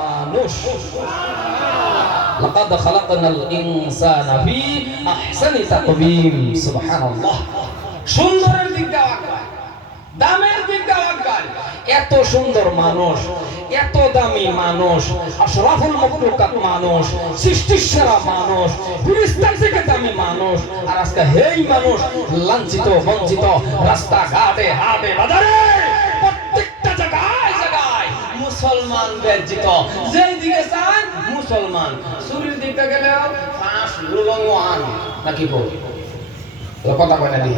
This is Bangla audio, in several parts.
মানুষ। লাকাদ খালাকনাল ইনসানা ফি আহসানি তাকওয়িম। সুবহানাল্লাহ। সুন্দরের দিক দেওয়া কার, দামের দিক দেওয়া কার? এত সুন্দর মানুষ, এত দামি মানুষ, আশরাফুল মাখলুকাত মানুষ, সৃষ্টির সেরা মানুষ, ফেরেশতার থেকে দামি মানুষ, আর আজকে হেই মানুষ লাঞ্ছিত বঞ্চিত, রাস্তা ঘাটে হাটে বাজারে প্রত্যেকটা জায়গায় জায়গায় মুসলমান বেজ্জিত। যেই দিকে চান মুসলমান, চুরির দিকটা গেলেও ফাঁস লুলঙ্গ আন নাকি বল কথা কয় না দিই।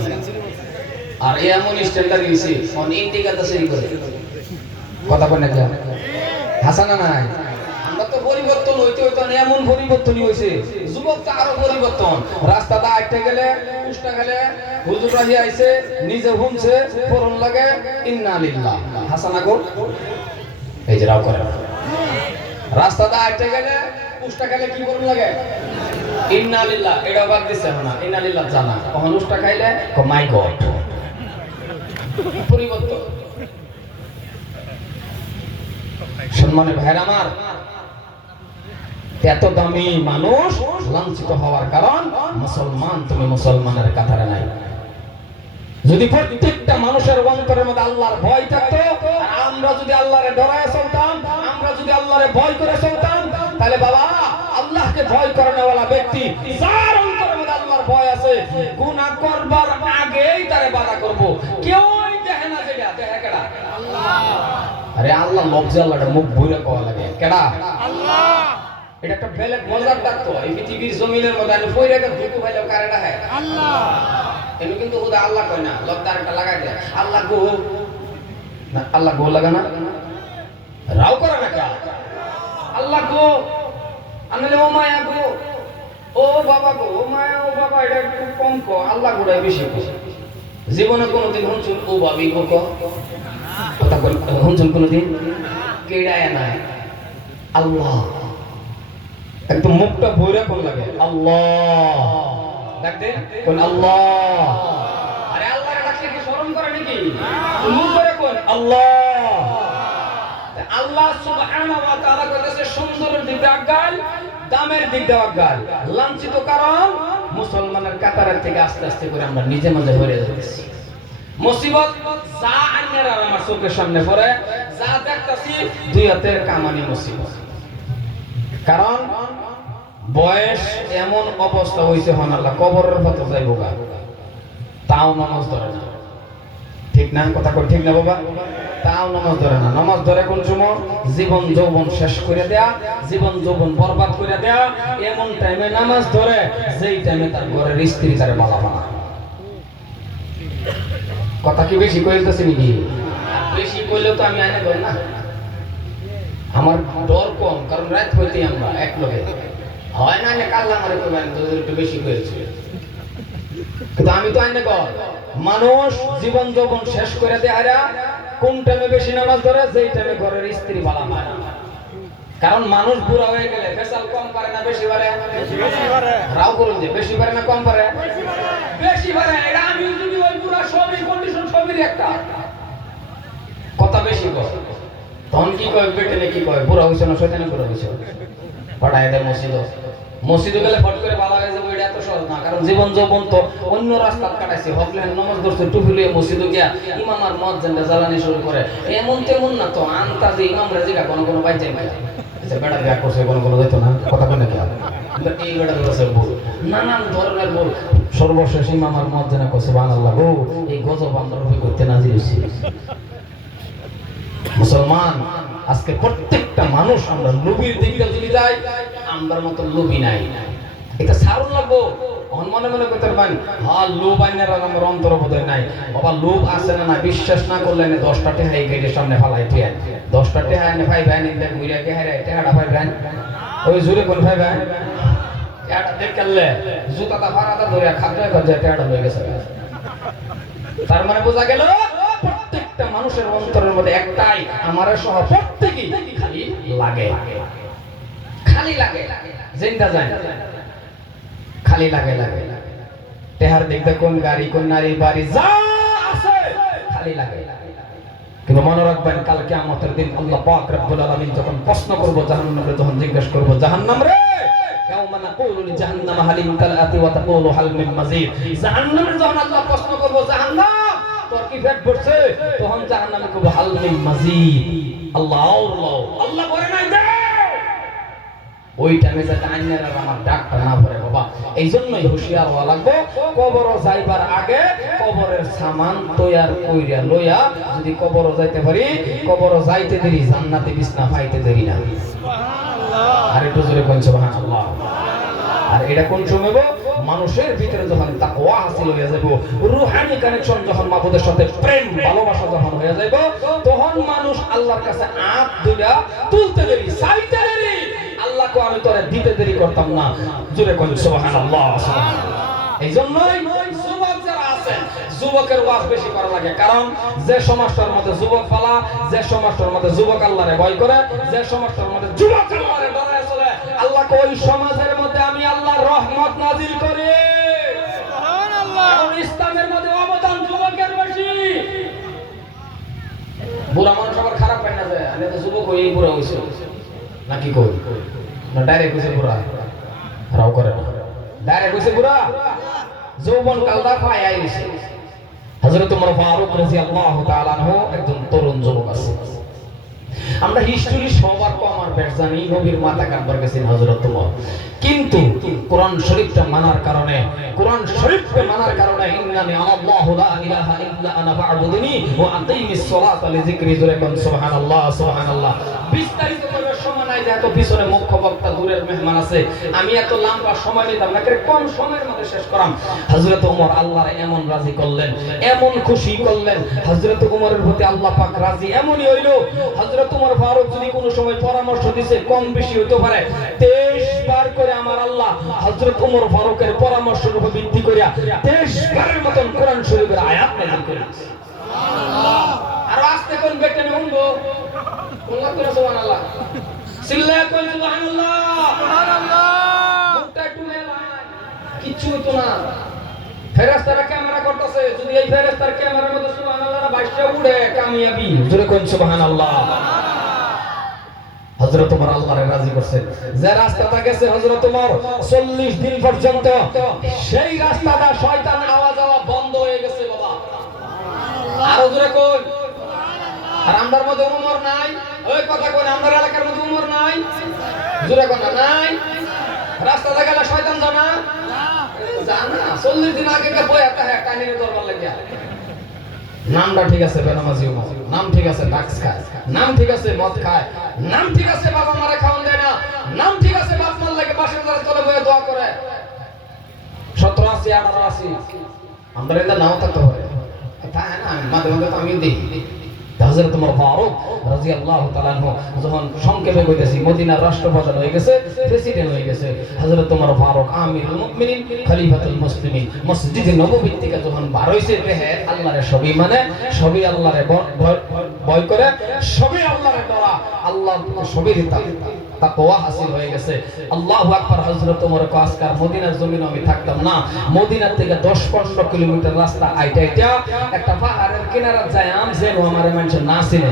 আর এমন স্ট্যান্ডার্ড দিয়েছি অন ইন্ডিকাতে সেই করে কথা কয় না কি হাসানা নাই। আমরা তো পরিবর্তন হইতে হইতে এমন পরিবর্তনই হয়েছে, যুবক তো আরো পরিবর্তন। রাস্তাটা আটকে গেলে উষ্টা গেলে হুজুর রাহি আইছে, নিজে ঘুমছে, ফোরন লাগে ইন্না লিল্লাহ হাসানা গো এই যে রাও করে। রাস্তাটা আটকে গেলে উষ্টা গেলে কি করুন লাগে ইন্না লিল্লাহ, এটা বাদ দিছে না, ইন্না লিল্লাহ জানা। কখন উষ্টা খাইলে মাই গড, পরিবর্তন। সম্মানের ভাইরা আমার, এত দামি মানুষ লাঞ্ছিত হওয়ার কারণ মুসলমান, তুমি মুসলমানের কাতারে নাই। যদি প্রত্যেকটা মানুষের অন্তরের মধ্যে আল্লাহর ভয় থাকতো, আর আমরা যদি আল্লাহরে ডরায় চলতাম, আমরা যদি আল্লাহরে ভয় করে চলতাম, তাহলে বাবা আল্লাহকে ভয় করানোওয়ালা ব্যক্তি যার অন্তরের মধ্যে আল্লাহর ভয় আছে, গুনাহ করবার আগেই তারে বাধা করব। কেউই দেখে না, যেটা দেখে কেডা? আল্লাহ। আরে আল্লাহ লফজে আল্লাহটা মুখ ভরে কওয়া লাগে কেডা? আল্লাহ। এটা একটা বেলেগ মজার ডাকতো। এই পৃথিবীর জমিনের মধ্যে আমি কই রেখে দুঃখ পাইলেও কারে ডাকে? আল্লাহ। এনে কিন্তু হুদা আল্লাহ কয় না, লফদার একটা লাগাই দেয় আল্লাহ গো না, আল্লাহ গো লাগা না, রাও করে না কা আল্লাহ গো আনলে ও মায়া গো, ও বাবা গো, ও মায়া, ও বাবা, এটা একটু কম কো, আল্লাহ গোড়ায় বেশি কো। জীবনে কোনোদিন হুনছুন ও ভাবি গো ক কথা বল, হুনছুন কোনোদিন কেড়ায় নাই? আল্লাহ একদম মুখটা ভরে কোন লাগে আল্লাহ ডাকতে কোন আল্লাহ। আরে আল্লাহর ডাকলে কি শরম করে নাকি? মুখ করে কোন আল্লাহ। আল্লাহ সুবহানাহু ওয়া তাআলা কইতেছে সুন্দরের দিক দিয়ে আগাল, দামের দিক দিয়ে আগাল। লাঞ্ছিত কারণ মুসলমানের কাতারের থেকে আস্তে আস্তে করে আমরা নিজে মাঝে হয়ে যাচ্ছি। মুসিবত যা আইনের আর আমার চোখের সামনে পড়ে, যা দেখতাছি দুই হাতের কামানি মুসিবত। কারণ বয়স এমন অবস্থা হইছে, হন আল্লাহ কবরের পথে যাইব গা, তাও নামাজ ধরে না। ঠিক না কথা কই? ঠিক না বাবা? তাও নামাজ ধরে না। নামাজ ধরে কোন সময়? জীবন যৌবন শেষ করে দেয়া, জীবন যৌবন বরবাদ করে দেয়া, এমন টাইমে নামাজ ধরে যেই টাইমে তার ঘরের স্ত্রী তারে বালা বানা। কথা কি বেশি কইতেছি নাকি? বেশি কইলেও তো আমি আইনে কই না, আমার ডর কম, কারণ রাত হইতে আমরা এক লগে হয় না, কাল্লা মারে কইবেন একটু বেশি করেছে। কিন্তু আমি তো আইনে কর মানুষ জীবন যৌবন শেষ করে দেয়া কোন টাইমে বেশি নামাজ ধরে? যেই টাইমে ঘরের স্ত্রী বালা পায় না। কারণ মানুষ বুড়া হয়ে গেলে ফেসাল কম পারে না বেশি পারে? রাও করুন যে বেশি পারে না কম পারে? বেশি পারে। এটা আমি যদি ওই বুড়া সবই কন্ডিশন সবই একটা কথা বেশি কর, তখন কি কয় বেটেলে কি কয় বুড়া হইছে না শয়তানি বুড়া হইছে, পাঠায় দেয় মসজিদে গেলে ফট করে ভালো হয়ে যাবে। এটা এত সহজ না, কারণ জীবন যৌবন তো অন্য রাস্তা কাটাইছে। হকলেন নামাজ ধরছে, টুপি লিয়ে মসজিদে গিয়া ইমাম আর মুয়াজ্জিনরা জ্বালানি শুরু করে। এমন তেমন না তো, আনতাজে ইমামরা জিগা কোন কোন বাইক যায় আচ্ছা বেটা বিয়া করছে কোন কোন যাইতো না, কথা কই না কি? এই বেটা ধরছে ভুল, নানান ধরনের ভুল। সর্বশেষ ইমাম আর মুয়াজ্জিনা কইছে সুবহানাল্লাহ, ও এই গজব আমরা রবি করতে নাজির হইছি। মুসলমান আজকে প্রত্যেকটা মানুষ আমরা নবীর দিকে যদি যাই, আমরার মতো লোভী নাই। এটা সারুন লাগবো। মনে মনে করতে পারেন হ্যাঁ লোভ আইনার আমার অন্তর বোধ নাই। বাবা লোভ আছে না না বিশ্বাস না করলে 10টা টেহা এই গেটের সামনে ফালাই দিয়ে 10টা টেহা এনে ভাই ভাই দেখ ঘুরিয়া টেহা টেহাটা ভাই ভাই ওই জোরে কোন ভাই ভাই টেহাটা দেখ করলে জুতাটা ফাড়াটা ধরে খাদ্য করে টেহাটা হয়ে গেছে। তার মানে বোঝা গেল প্রত্যেকটা মানুষের অন্তরের মধ্যে একটাই, আমার সহ প্রত্যেকই খালি লাগে, খালি লাগে, জিন্দা যায় খালি লাগে লাগে। টেহার দেখবে কোন গাড়ি কোন নারী বাড়ি যা আছে খালি লাগে। কিন্তু মনে রাখবেন কাল কিয়ামতের দিন আল্লাহ পাক রব্বুল আলামিন যখন প্রশ্ন করব জাহান্নামে, যখন জিজ্ঞেস করব জাহান্নাম রে ইয়াউমা নাকুলু লিজাহান্নাম হাল ইমতালাতি ওয়া তাকুলু হাল মিন মাজিদ, জাহান্নামে যখন আল্লাহ প্রশ্ন করব জাহান্নাম তোর কি পেট ভরছে, তখন জাহান্নামে কইব হাল মিন মাজিদ, আল্লাহ আল্লাহ করে নাই দে। ওই টাইমে যাতে আইনারা আমার ডাকটা না পড়ে বাবা। এই জন্যই হুঁশিয়ার হওয়া লাগবে। কবর যাইবার আগে কবরের সামান তৈয়ার কইরা লইয়া যদি কবর যাইতে পারি, কবর যাইতে দেরি জান্নাতে বিছনা পাইতে দেরি না। সুবহানাল্লাহ। আর একটু জোরে কোন সুবহানাল্লাহ। আর এটা কোন সময় হবে? মানুষের ভিতরে যখন তাকওয়া হাসিল হয়ে যাবে, রূহানি কানেকশন যখন মাবুদের সাথে প্রেম ভালোবাসা যখন হয়ে যাবে, তখন মানুষ আল্লাহর কাছে হাত দুইটা তুলতে দেরি, চাইতে দেরি, আল্লাহকে আমি তোরে দিতে দেরি করতাম না। জোরে কোন সুবহানাল্লাহ। এই জন্যই যুবক যারা আছেন, যুবকের ওয়াজ বেশি করা লাগে। কারণ যে সমাজটার মধ্যে যুবক পালা, যে সমাজটার মধ্যে যুবক আল্লাহরে ভয় করে, যে সমাজটার মধ্যে যুবক আল্লাহরে ডরায় চলে, আল্লাহকে ওই সমাজের মধ্যে আমি আল্লাহর রহমত নাজিল করি। সুবহানাল্লাহ। কারণ ইসলামের মধ্যে অবদান যুবকের বেশি। বুড়া মানুষ আবার খারাপ পায় না যে আমি তো যুবক হই বুড়া হইছি নাকি কই না, ডাইরেক্ট কইছে বুড়া রাও করে না, ডাইরেক্ট কইছে বুড়া যৌবন কালদা পায় আইছে। হযরত ওমর ফারুক রাদিয়াল্লাহু তাআলা আনহু একজন তরুণ যুবক আছে। আমরা হিস্টরি সবার কম আর বেশ জানি, নবীর মাতা কানবার গেছেন হযরত ওমর, কিন্তু কোরআন শরীফটা মানার কারণে, কোরআন শরীফকে মানার কারণে ইন্নানি আল্লাহু লা ইলাহা ইল্লা আনা ফা'বুদনি ওয়া আকিমিস সালাতা লিযিকরি, জোরে কোন সুবহানাল্লাহ সুবহানাল্লাহ। বিস্তারিত করার সময় নাই, এত পিছনে মুখ্য বক্তা দূরের মেহমান আছে, আমি এত লম্বা সময় নিতাম না, কম সময়ের মধ্যে শেষ করাম। হযরত ওমর আল্লাহর এমন রাজি করলেন, এমন খুশি করলেন, হযরত ওমরের প্রতি আল্লাহ পাক রাজি এমনই হইল। হযরত ওমর ফারুক যদি কোনো সময় পরামর্শ দিছে কম বেশি হইতে পারে, 23 বার করে আমার আল্লাহ হযরত ওমর ফারুকের পরামর্শের উপর ভিত্তি করিয়া 23 বারের মতন কোরআন শরীফের আয়াত নাযিল করেছে। সুবহানাল্লাহ। আর আস্তে কোন বেটেনে শুনবো, আল্লাহ করে সুবহানাল্লাহ, সিল্লা কোন সুবহানাল্লাহ সুবহানাল্লাহ। মুখটা একটু মেলা, কিচ্ছু হতো না। ফেরেশতারা ক্যামেরা করতেছে, যদি এই ফেরেশতার ক্যামেরার মধ্যে সুবহানাল্লাহর বাইশটা উড়ে কামিয়াবি, জোরে কোন সুবহানাল্লাহ। হযরত ওমর আল্লাহরে রাজি করছেন। যে রাস্তাটা গেছে হযরত ওমর 40 দিন পর্যন্ত, সেই রাস্তাটা শয়তান আওয়াজ বন্ধ হয়ে গেছে বাবা। সুবহানাল্লাহ। আর জোরে কোন সুবহানাল্লাহ। আর আমরার মধ্যে ওমর নাই, ওই কথা কোন আমরার এলাকার মধ্যে ওমর নাই, জোরে কোন নাই। রাস্তাটা গেলে শয়তান জানা না, জানা 40 দিন আগে কে বই একটা হ্যাঁ কাহিনী দরবার লাগিয়া। নামটা ঠিক আছে বেনামাজি ওমর, নাম ঠিক আছে ড্রাগস খায়, নাম ঠিক আছে মদ খায়, নাম ঠিক আছে বাবা মারে খাওয়ান দেয় না, নাম ঠিক আছে বাপ মার লাগে পাশের ঘরে তলে বসে দোয়া করে। 17 80 18 80 আমরা এটা নাও থাকতে পারে, তাই না? মাঝে মাঝে তো আমি দেখি। হযরত ওমর ফারুক রাদিয়াল্লাহু তাআলা আনহু যখন সংক্ষেপে কইতেছি মদিনার রাষ্ট্রপ্রধান হয়ে গেছে, প্রেসিডেন্ট হয়ে গেছে, হযরত ওমর ফারুক আমিরুল মুমিনিন খলিফাতুল মুসলিমিন মসজিদে নববী থেকে যখন বার হইছে, দেহে আল্লাহর সবই মানে, সবই আল্লাহর ভয় করে, সবই আল্লাহর ডরা, আল্লাহর সবই তাকওয়া হাসিল হয়ে গেছে। আল্লাহু আকবার। হযরত ওমর কাসকার মদিনার জমিনে আমি থাকতাম না, মদিনা থেকে 10-15 কিলোমিটার রাস্তা আইটা একটা পাহাড়ের কিনারা যাইম, যেন আমার মানুষ না চিনে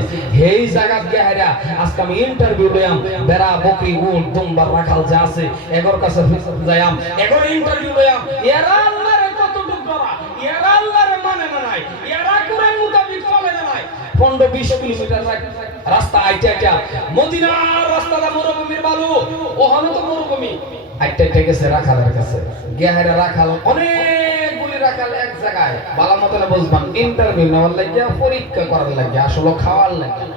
এই জায়গা গিয়া আজকে আমি ইন্টারভিউ লইয়াম, বেড়া বকরি উট দুম্বার রাখাল যা আছে এগর কাছে যাইম, এগর ইন্টারভিউ লইয়াম, এরা আল্লাহরে কতটুকু ডরা, এরা আল্লাহরে মানে না নাই, এরা কোরআন মোতাবেক চলে না নাই। 15-20 কিলোমিটার রাস্তা আইটা মদিনার রাস্তাটা মরুভূমির বালু, ওখানে তো মরুভূমি। আইটা গেছে রাখালের কাছে, গিয়া রাখাল অনেকগুলি রাখাল এক জায়গায় বালা মতন বুঝবান ইন্টারভিউ নেওয়ার লাগিয়া, পরীক্ষা করার লাগিয়া, আসলে খাওয়ার লাগিয়া।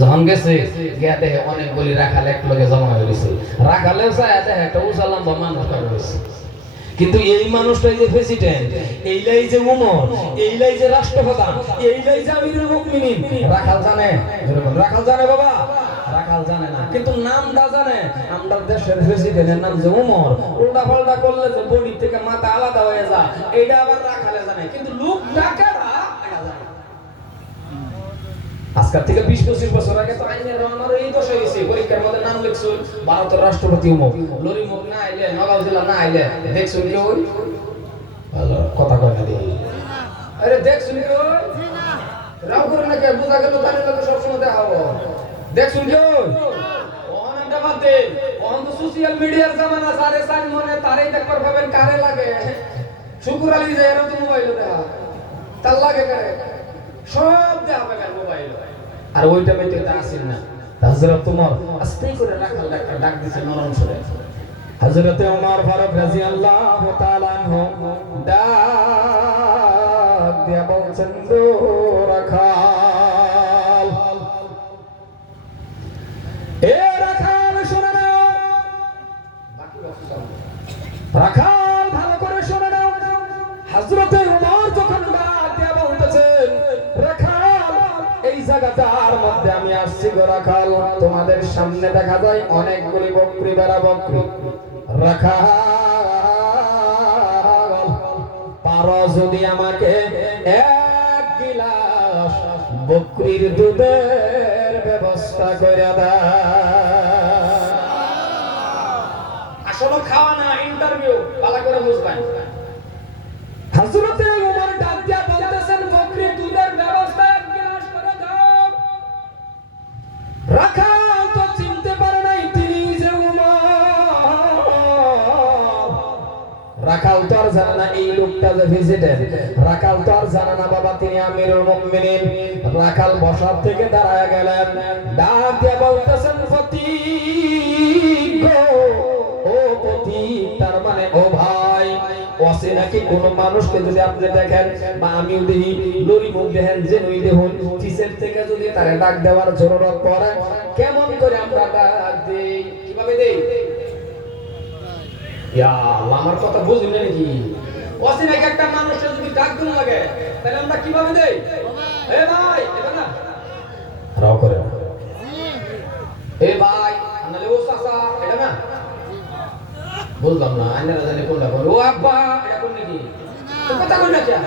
যখন গেছে গিয়া দেখে অনেকগুলি রাখাল এক লগে জমা হয়ে গেছে, রাখালে যায় দেখে একটা উঁচা লম্বা মানুষ রয়েছে। কিন্তু এই মানুষটাই যে প্রেসিডেন্ট, এইলাই যে ওমর, এইলাই যে রাষ্ট্রপ্রধান, এইলাই যে আমিরুল মুমিনিন, রাখাল জানে? রাখাল জানে বাবা? রাখাল জানে না, কিন্তু নামটা জানে। আমরা দেশের প্রেসিডেন্টের নাম যে ওমর, উল্টা পাল্টা করলে যে বডি থেকে মাথা আলাদা হয়ে যায়, এইটা আবার রাখালে জানে, কিন্তু লোকটা কারা এটা জানে। আজকাল থেকে 20-25 বছর আগে তো আইনের আমার এই দশা হয়েছে, পরীক্ষার মধ্যে নাম লিখছো ভারতের রাষ্ট্রপতি অমুক, লরি মুখ না আইলে, নগাঁও জেলা না আইলে দেখছো কি ওই কথা কয় না দিয়ে, আরে দেখছো কি ওই রাও করে না কে বুঝা গেল তাহলে তো সব সময় দেখাবো দেখছুন কি ওহন আমরা বাদে ওহন তো সোশ্যাল মিডিয়ার জামানা সারে সান মনে তারেই দেখবার পাবেন কারে লাগে শুকুর আলী যে এর তো মোবাইল দেখা তার লাগে করে সব দেয়া পাবেন মোবাইল আর ওইটা মেতে তা আসেন না হযরত ওমর আস্তে করে রাখাল একটা ডাক দিছে নরম সুরে হযরত ওমর ফারুক রাদিয়াল্লাহু তাআলা আনহু ডাক দিয়া বলছেন গো রাখাল এ রাখাল শুনে নাও রাখাল ভালো করে শুনে নাও হযরত ওমর যখন ডাক দিয়া বলতেছেন রাখাল এই জায়গাটার মধ্যে আমি আসছি গো রাখাল তোমাদের সামনে দেখা যায় অনেকগুলি বকরি বেড়া বকরি রাখাল পারো যদি আমাকে এক গিলাস বকরির দুধের ব্যবস্থা করে দাও আসলে খাওয়া না ইন্টারভিউ ভালো করে বুঝবেন হযরত ওমর ডাক দিয়া বলতেছেন বকরির দুধের ব্যবস্থা এক গিলাস করে দাও রাখাল তো চিনতে পারে নাই তিনি যে ওমর রাখাল তো আর জানে না এই লোকটা যে ভিজিটার রাখাল তো আর জানে না বাবা তিনি আমিরুল মুমিনিন রাখাল বসার থেকে দাঁড়ায় গেলেন ডাক দিয়া বলতেছেন ফতিক গো ও ফতিক তার মানে ও ভাই ওসে নাকি কোন মানুষকে যদি আপনি দেখেন বা আমিও দেখি লরি মুখ দেখেন যে নই দেখুন কিসের থেকে যদি তারে ডাক দেওয়ার জরুরত পড়ে কেমন করে আমরা ডাক দেই কিভাবে দেই ইয়া আল্লাহ আমার কথা বুঝুন নাকি ওসে নাকি একটা মানুষের যদি ডাক দিন লাগে তাহলে আমরা কিভাবে দেই এ ভাই এটা না রাও করে এ ভাই আনালে ও চাচা এটা না বুঝলাম না আইনারা জানি কোনটা বল ও আব্বা এটা কোন নাকি তো কথা কোন না কেন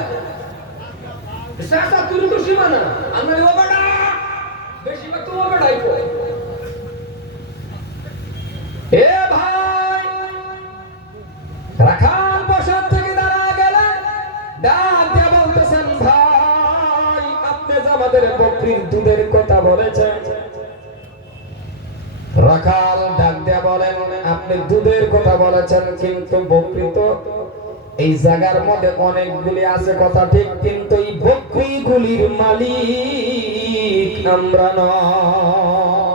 চাচা তুই তো সীমানা আনালে ও বড়া বেশি বা তো বড়াই কো এ ভাই রাখাল বসার থেকে দাঁড়া গেলেন ডাক দিয়ে বলতেছেন ভাই আপনি যে আমাদের বকরির দুধের কথা বলেছেন রাখাল ডাক দিয়া বলেন আপনি দুধের কথা বলেছেন কিন্তু বকরি তো এই জায়গার মধ্যে অনেকগুলি আছে কথা ঠিক কিন্তু এই বকরিগুলির মালিক আমরা নয়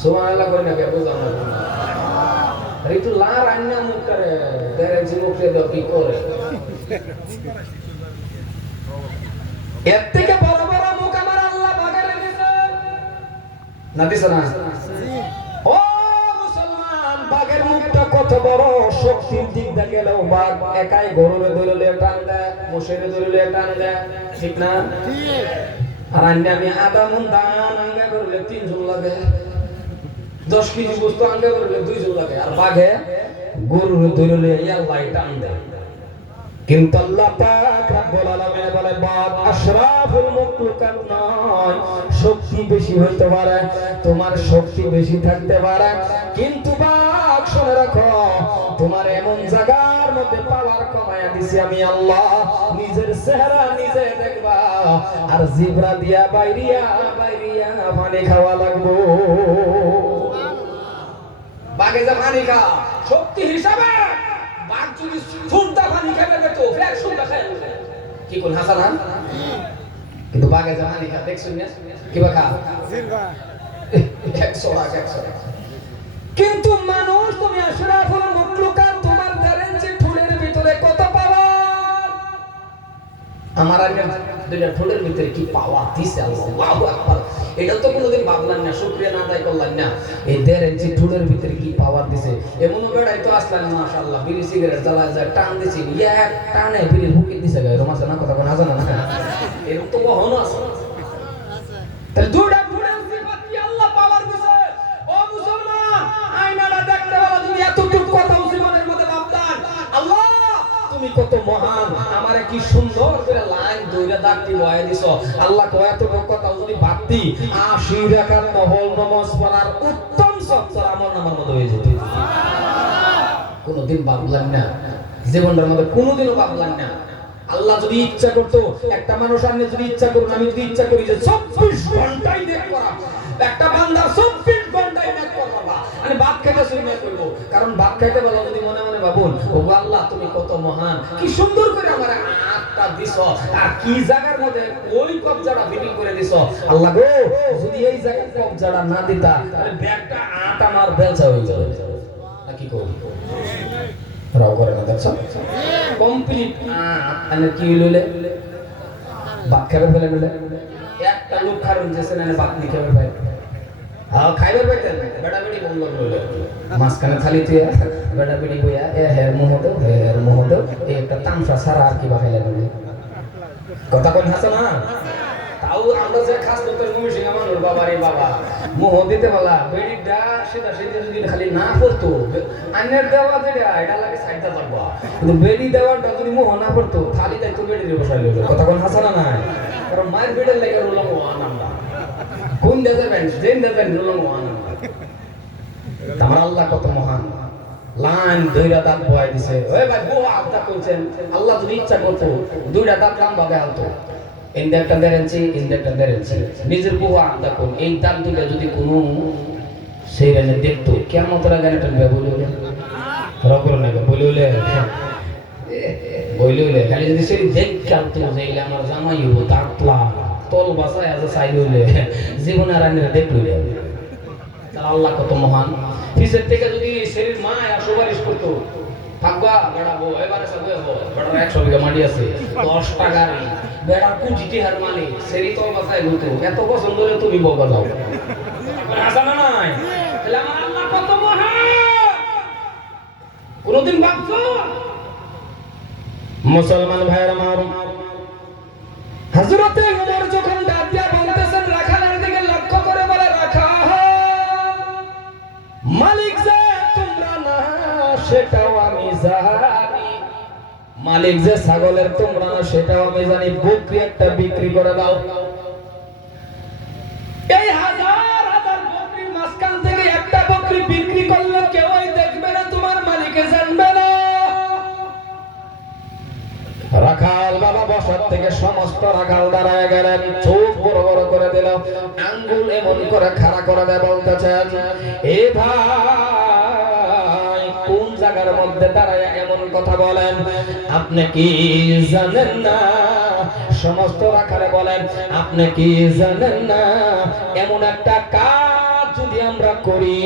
সুবহানাল্লাহ কই না কে বুঝাও না আরে তুই লা রান্না মুখ করে তেরে জিনুকে দাও কি করে এর থেকে বড় বড় মুখ আমার আল্লাহ বাগারে দিয়েছে না দিছে না ও মুসলমান বাঘের মুখটা কত বড় শক্তির দিক দিয়ে গেলেও বাঘ একাই গরুরে ধরলে টান দেয় মোষেরে ধরলে টান দেয় ঠিক না আর আমি আধা মন ধান আঙ্গা করলে 3 জন লাগে 10 কেজি বস্তু আঙ্গা করলে 2 জন লাগে আর বাঘে গরুরে ধরলে আল্লাহ টান দেয় কিন্তু আল্লাহ পাক রব্বুল আলামিন বলে বাদ আশরাফুল মাখলুকাত নয় শক্তি বেশি হইতে পারে তোমার শক্তি বেশি থাকতে পারে কিন্তু বাক শুনে রাখো তোমার এমন জায়গার মধ্যে পাওয়ার কমায়া দিছি আমি আল্লাহ নিজের চেহারা নিজে দেখবা আর জিবরা দিয়া বাইরিয়া পানি খাওয়া লাগবো বাগে যা পানি খা শক্তি হিসাবে বাঘ যদি ফুলটা পানি খাবে তো ফের সুন্দর খায় কি কোন হাসান কিন্তু বাঘে যা পানি খা দেখছুন না কিবা খা জিরবা 100 কিন্তু মানুষ তুমি আশরাফুল মাখলুকাত তোমার ধরেন যে ফুলের ভিতরে কত পাওয়ার আমার আগে দুইটা ফুলের ভিতরে কি পাওয়ার দিছে আল্লাহু আকবার এটা তো কোনোদিন ভাবলাম না শুকরিয়া না আদায় করলাম না এই ধরেন যে ফুলের ভিতরে কি পাওয়ার দিছে এমন বেড়াই তো আসলাম মাশাআল্লাহ বিড়ি সিগারেট জ্বালায় যায় টান দিছি এক টানে বিড়ি হুকি দিছে গায় রমাসা না কথা কোন জানা না এরকম তো কখনো আছে তাহলে দুইটা ফুলের সিফাত কি আল্লাহ পাওয়ার দিছে ও মুসলমান আয়নাটা দেখতে বলা তুমি এতটুকু কথা জীবনের মধ্যে ভাবতাম আল্লাহ তুমি কত মহান আমারে কি সুন্দর করে লাইন দইরা দাঁড়টি বয়ে দিছো আল্লাহ কয় এতটুকু কথা যদি ভাবতি 80 রাকাত নফল নামাজ পড়ার উত্তম সত্তর আমল নামার মতো হয়ে যেত কোনদিন ভাবলাম না জীবনের মধ্যে কোনদিনও ভাবলাম না আল্লাহ যদি ইচ্ছা করতো, একটা মানুষ আপনি যদি ইচ্ছা করুন, আমি যদি ইচ্ছা করি যে 24 ঘন্টায় নেক করা, একটা বান্দা 24 ঘন্টায় নেক করবা, আমি ভাত খেতে শুরু না করব। কারণ ভাত খেতে বলা যদি মনে মনে ভাবুন, ও আল্লাহ তুমি কত মহান, কি সুন্দর করে আমার আটটা দিছো, আর কি জায়গার মধ্যে ওই কবজাটা ফিটিং করে দিছো। আল্লাহ গো, যদি এই জায়গায় কবজাটা না দিতা, তাহলে ব্যাগটা আট আমার বেলচা হয়ে যাবে। না কি করব? রাও করে না দেখছো কমপ্লিট আনে কি লইলে ভাত খাবে ফেলে বলে একটা লোক খারুন যেছে না ভাত নি খাবে ভাই খাইবার পাইতেন বেটা বেটি বন্ধ করলো মাঝখানে খালি তুই বেটা বেটি বইয়া হের মোহদ এই একটা তামসা সারা আর কি বা খাইলে বলে কথা কোন হাসা না তাও আমরা যে খাস করতে মুমিশিং আমার বাবা রে বাবা মোহ দিতে বলা বেড়িটা সেটা যদি খালি না পড়তো আন্নের দেওয়া যেটা এটা লাগে সাইডটা থাকবা কিন্তু বেড়ি দেওয়াটা যদি মোহ না পড়তো খালি তাই তো বেড়ি বসাই লইলো কথা কোন হাসানা নাই কারণ মায়ের বেড়ের লাগে রুলাম আনন্দা কোন দেবেন যেন দেবেন রুলাম আনন্দা আমার আল্লাহ কত মহান লাইন দুইটা দাঁত বয়াই দিছে ওই ভাই বউ আবদা করছেন আল্লাহ যদি ইচ্ছা করতো দুইটা দাঁত লম্বা দেখাতো ইন্ডাক্টর দেরেছি নিজের বহু আন্দা কোন এই দাঁত দুটো যদি কোনো সেই রাজে দেখতো কেমন তোরা গানটা বলে রকর নেবে বলে খালি যদি সেই দেখ কালতো যে আমার জামাই হবো তাতলা তল বাসায় আছে চাই হইলে জীবনে আর আইনের দেখলো আল্লাহ কত মহান ফিসের থেকে যদি শরীর মায়া সুপারিশ করতো থাকবা বেড়াবো এবারে সাথে হবো বেড়ার 100 বিঘা মাটি আছে 10 টাকা বেড়া কুচিটি হার মানে সেরি তো বাসায় হতো এত পছন্দ হলে তুমি বকা যাও আসা না নাই তাহলে আমার আল্লাহ কত মহান কোনদিন ভাবছো মুসলমান ভাইরা আমার হযরতে ওমর যখন ডাক দিয়া বলতেছেন রাখালের দিকে লক্ষ্য করে বলে রাখা মালিক যে তোমরা না সেটাও আমি জানি মালিক যে ছাগলের তোমরা না সেটাও আমি জানি বকরি একটা বিক্রি করে দাও এই হাজার হাজার বকরির মাঝখান থেকে একটা বকরি বিক্রি করলে কেউই দেখবে না তোমার মালিকে জানবে না রাখাল বাবা বসার থেকে সমস্ত রাখাল দাঁড়ায় গেলেন চোখ বড় বড় করে দিল আঙ্গুল এমন করে খাড়া করে দেয় বলতেছেন এ ভাই কোন জায়গার মধ্যে দাঁড়ায় এমন কথা বলেন আপনি কি জানেন না সমস্ত রাখালে বলেন আপনি কি জানেন না এমন একটা কাজ যদি আমরা করি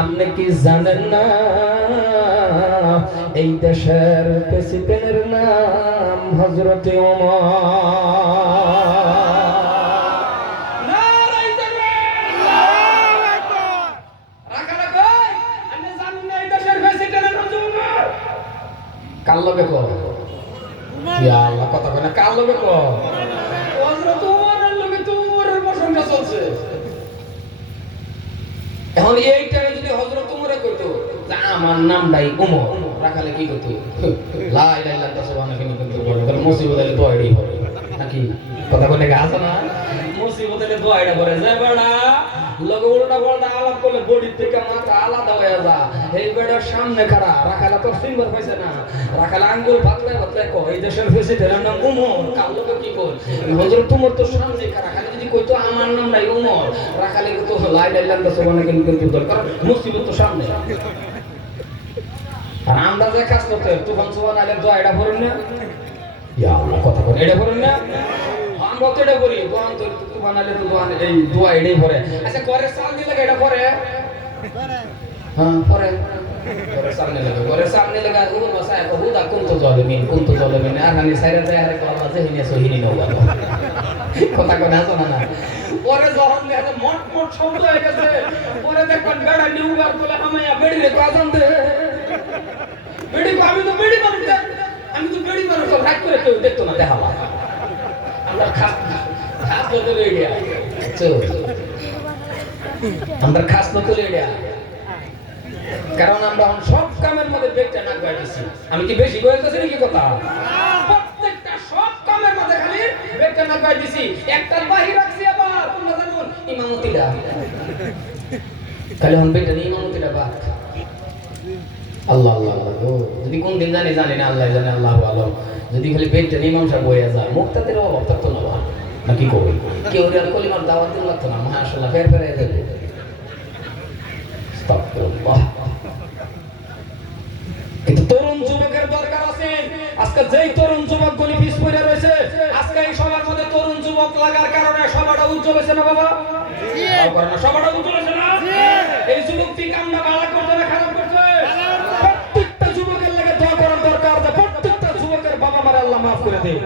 আপনি কি জানেন না এই দেশের প্রেসিডেন্টের নাম হযরতে ওমর কাল লগে কো ইয়া আল্লাহ কথা কয় না কাল লগে কো হযরত ওমরের লগে তো ওমরের প্রশংসা চলছে এখন এইটারে যদি হযরত ওমরে কইতো যে আমার নামটাই ওমর রাখালে কি করতে লা ইলাহা ইল্লাল্লাহ সুবহানাকে কিন্তু বলে কারণ মুসিবত হলে দোয়া এটাই হবে নাকি কথা বলে গাছ না মুসিবত হলে দোয়া এটা করে যে বড়া লগে উল্টা বলটা আলাপ করলে বডি থেকে মাথা আলাদা হয়ে যা এই বেড়ার সামনে খাড়া রাখালা তোর ফিঙ্গার পাইছে না রাখালা আঙ্গুল ভাতলায় ভাতলায় কো এই দেশের প্রেসিডেন্টের নাম ওমর কাল লোকে কি কই হযরত তোমার তো সামনে খাড়া খালি যদি কইতো আমার নাম নাই ওমর রাখালে তো লা ইলাহা ইল্লাল্লাহ সুবহানাকে কিন্তু দরকার মুসিবত তো সামনে আর আমরা যে কাজ করতে তুফান সুবহান আলে দোয়া এটা পড়েন না ইয়া আল্লাহ কথা বলেন এটা পড়েন না আমরা তো এটা করি দোয়া তো তুফান আলে তো দোয়া এই দোয়া এটাই পড়ে আচ্ছা করে সাল দিলে এটা পড়ে হ্যাঁ পড়ে করে সামনে লাগা ও মাসায় কবু দা কোন তো জালিমিন আর হানি সাইরা যায় আরে কথা আছে হিনে সহিনি নও কথা কোন আছে না পরে যখন দেখে মোট শব্দ হয়ে গেছে পরে দেখবেন গাড়া নিউবার বলে আমায়া বেড়ি রে কাজন দে বেড়ি আমি তো বেড়ি মানুষ তো রাগ করে কেউ দেখতো না দেখাবা আমরা খাস বদলে লই গিয়া আমরা খাস বদলে গিয়া কারণ আমরা সব কামের মধ্যে বেগটা না গাইছি আমি কি বেশি কইতেছি নাকি কথা প্রত্যেকটা সব কামের মধ্যে খালি বেগটা না গাইছি একটা বাহির রাখছি আবার তোমরা জানুন ইমামতিরা খালি হন বেগটা নিয়ে ইমামতিরা বাদ আল্লাহ যদি কোন দিন জানি না আল্লাহ জানে আল্লাহু আলাম যদি খালি পেটটা ইমাম সাহেব হয়ে যায় মুক্তাদের অভাব থাকতো না নাকি কবি কেউ আর কলিমার দাওয়াত দিন লাগতো না মাশাআল্লাহ ফের ফেরে যাবে কিন্তু তরুণ যুবকের দরকার আছে আজকে যেই তরুণ যুবক গুলি পিছ পড়ে রয়েছে আজকে এই সবার মধ্যে তরুণ যুবক লাগার কারণে সবাটা উজ্জ্বল হয়েছে না বাবা জি সবাটা উজ্জ্বল হয়েছে না জি এই যুবকটি কামনা ভালো করতে না খারাপ করতে প্রত্যেকটা যুবকের লাগে দোয়া করার দরকার যে প্রত্যেকটা যুবকের বাবা মারে আল্লাহ maaf করে দেয়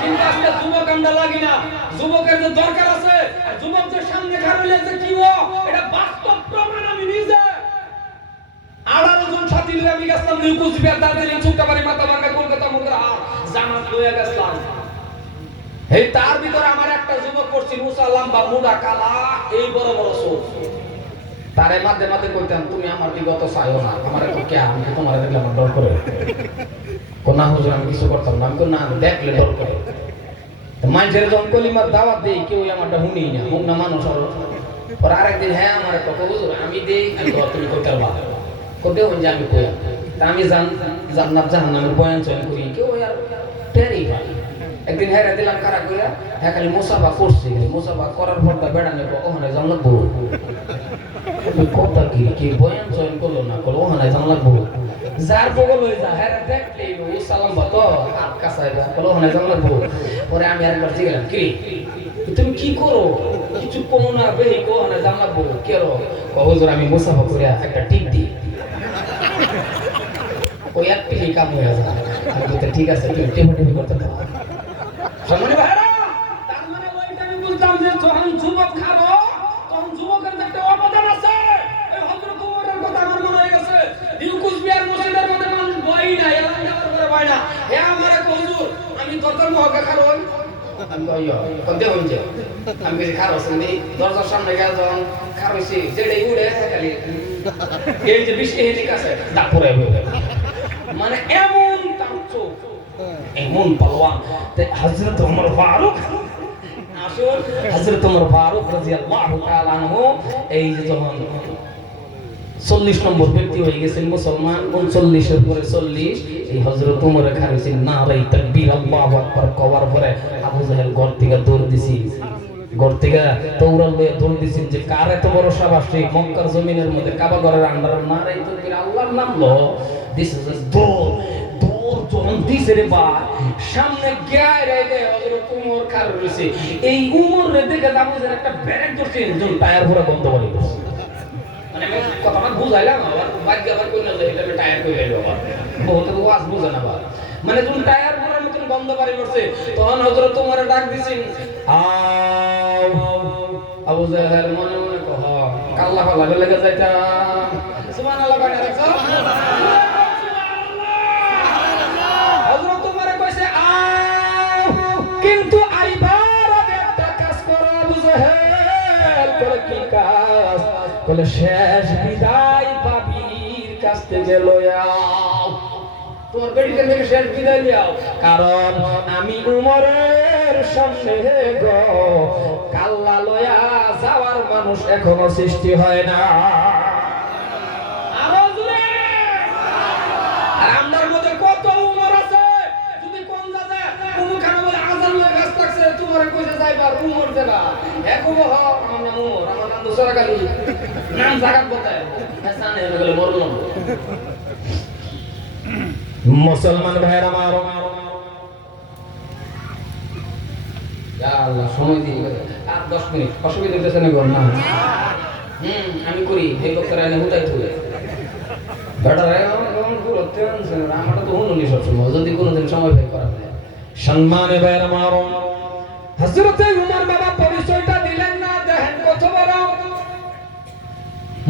কিন্তু আজকে যুবক আমরা লাগি না যুবকের যে দরকার আছে যুবক যে সামনে খাড়াইলে যে কি ও এটা বাস্তব প্রমাণ আমি নিজে 18 জন সাথী নিয়ে আমি গেছিলাম নিউ কুচবিহার দার্জিলিং চুক্তাবাড়ি মাথাভাঙ্গা কলকাতা মুদ্রা জামাত লইয়া গেছিলাম এই তার ভিতরে আমার একটা যুবক করছিল মুসা লম্বা মুডা কালা এই বড় বড় চোখ তারে মাঝে মাঝে কইতাম তুমি আমার বিগত চাইও না আমার তো কে আমি কি তোমার দেখলে আমার ডর করে কোনা হুজুর আমি কিছু করতাম না আমি কই না দেখলে ডর করে তো মানুষের যখন কলিমার দাওয়াত দেই কেউ আমারটা শুনি না মুখ না মানুষ আর আরেকদিন হ্যাঁ আমার কত হুজুর আমি দেই আমি তো তুমি কইতে পারবা কোতে হন আমি কই তা আমি জান্নাত জাহান্নামের বয়ান চয়ন করি কেউ আর টেরি ভাই একদিন হেরে দিলাম কারা কইরা হ্যাঁ খালি মুসাফা করছি মুসাফা করার পর তা বেড়া নেব ওখানে জানলাত বউ কথা কি বয়ান চয়ন করলো না করলো ওখানে জানলাত বউ যার বগল হয়ে যা হেরে দেখলে ও সালাম বাতো হাত কাছায় করলো ওখানে জানলাত বউ পরে আমি আরেকবার জিজ্ঞাসা কি তুমি কি করো কিছু কম না বেহি কো ওখানে জানলাত বউ কেরো হুজুর আমি মুসাফা করিয়া একটা টিপ দিই ওই একটি কাম হয়ে যায় আমি বলতে ঠিক আছে তুমি টেপি করতে পারো সম্মানিত ভাইরা তার মানে ওইটা আমি বলতাম যে যখন যুবক খাবো তখন যুবকের একটা অবদান আছে এই হযরত ওমরের কথা আমার মনে হয়ে গেছে নিউ কুচবিহার মসজিদের মধ্যে মানুষ বই না এলান যাওয়ার পরে বই না হে আমারে হুজুর আমি তরকার মহকে খাবো আমি কইও কোনতে হইছে আমি কি খাবো শুনি দরজার সামনে গিয়ে যখন খারইছি যেটাই উড়ে খালি এই যে বৃষ্টি হেদিক আছে দাপুরে মানে এমন তামচো এমন পালোয়ান তে হযরত ওমর ফারুক আসল হযরত ওমর ফারুক রাদিয়াল্লাহু তাআলা আনহু এই যে যখন 40 নম্বর ব্যক্তি হয়ে গেছেন মুসলমান 39 এর পরে 40 এই হযরত ওমরের খারিসিন নারাই তাকবীর আল্লাহু আকবার কওয়ার পরে আবু জাহেল ঘর থেকে দৌড় দিছি ঘর থেকে দৌড়াল হয়ে দৌড় দিছেন যে কার এত বড় সাহস সেই মক্কার জমিনের মধ্যে কাবা ঘরের আন্ডারে নারাই তাকবীর আল্লাহর নাম লো দিস ইজ দৌড় যখন দিছে রে বা সামনে গায় রে হযরত ওমর খার রইছে এই ওমর রে দেখে আবু জাহেল একটা ব্যারেক ধরছে যখন টায়ার পুরো বন্ধ করে দিছে মানে আমি কথাটা বুঝাইলাম আবার ভাগ্য আবার কই না এটা আমি টায়ার কই লাইলো আবার বহুত তো ওয়াজ বুঝে না আবার মানে যখন টায়ার পুরো মতন বন্ধ করে করছে তখন হযরত ওমর ডাক দিছেন আবু জাহেল মনে মনে কহ কাল্লা ফালা লেগে যাইতা সুবহানাল্লাহ কয় না দেখছো কিন্তু আইবার আগে একটা কাজ করো আবু জাহেল তোর কি কাজ বলে শেষ বিদায় বাবির কাছ থেকে লয়াও তোমার বেটির থেকে শেষ বিদায় লিয়াও কারণ আমি উমরের সামনে গো কাল্লা লয়া যাওয়ার মানুষ এখনো সৃষ্টি হয় না আরো জোরে আর আমরার মধ্যে কত উমর আছে যদি কোন দাদা কোন খানা বলে আজান লয়ে গাছ লাগছে তোমার কইছে যাইবার উমর দেবা একো হ আমার নাম উমর আমার নাম দোসরা কালি নাম জাগাত বতায় হাসানে গেলে মরল মুসলমান ভাইরা আমার ইয়া আল্লাহ সময় দিই আর 10 মিনিট অসুবিধা হইতেছে না গো না আমি করি এই বক্তরা এনে হুদাই তুলে বেটারে আমার পুরো টেনশন আমারটা তো হুনুনি সব সময় যদি কোনোদিন সময় পাই করা যায় সম্মানে ভাইরা আমার হযরতে উমর বাবা পরিচয়টা দিলেন না দেখেন কত বড়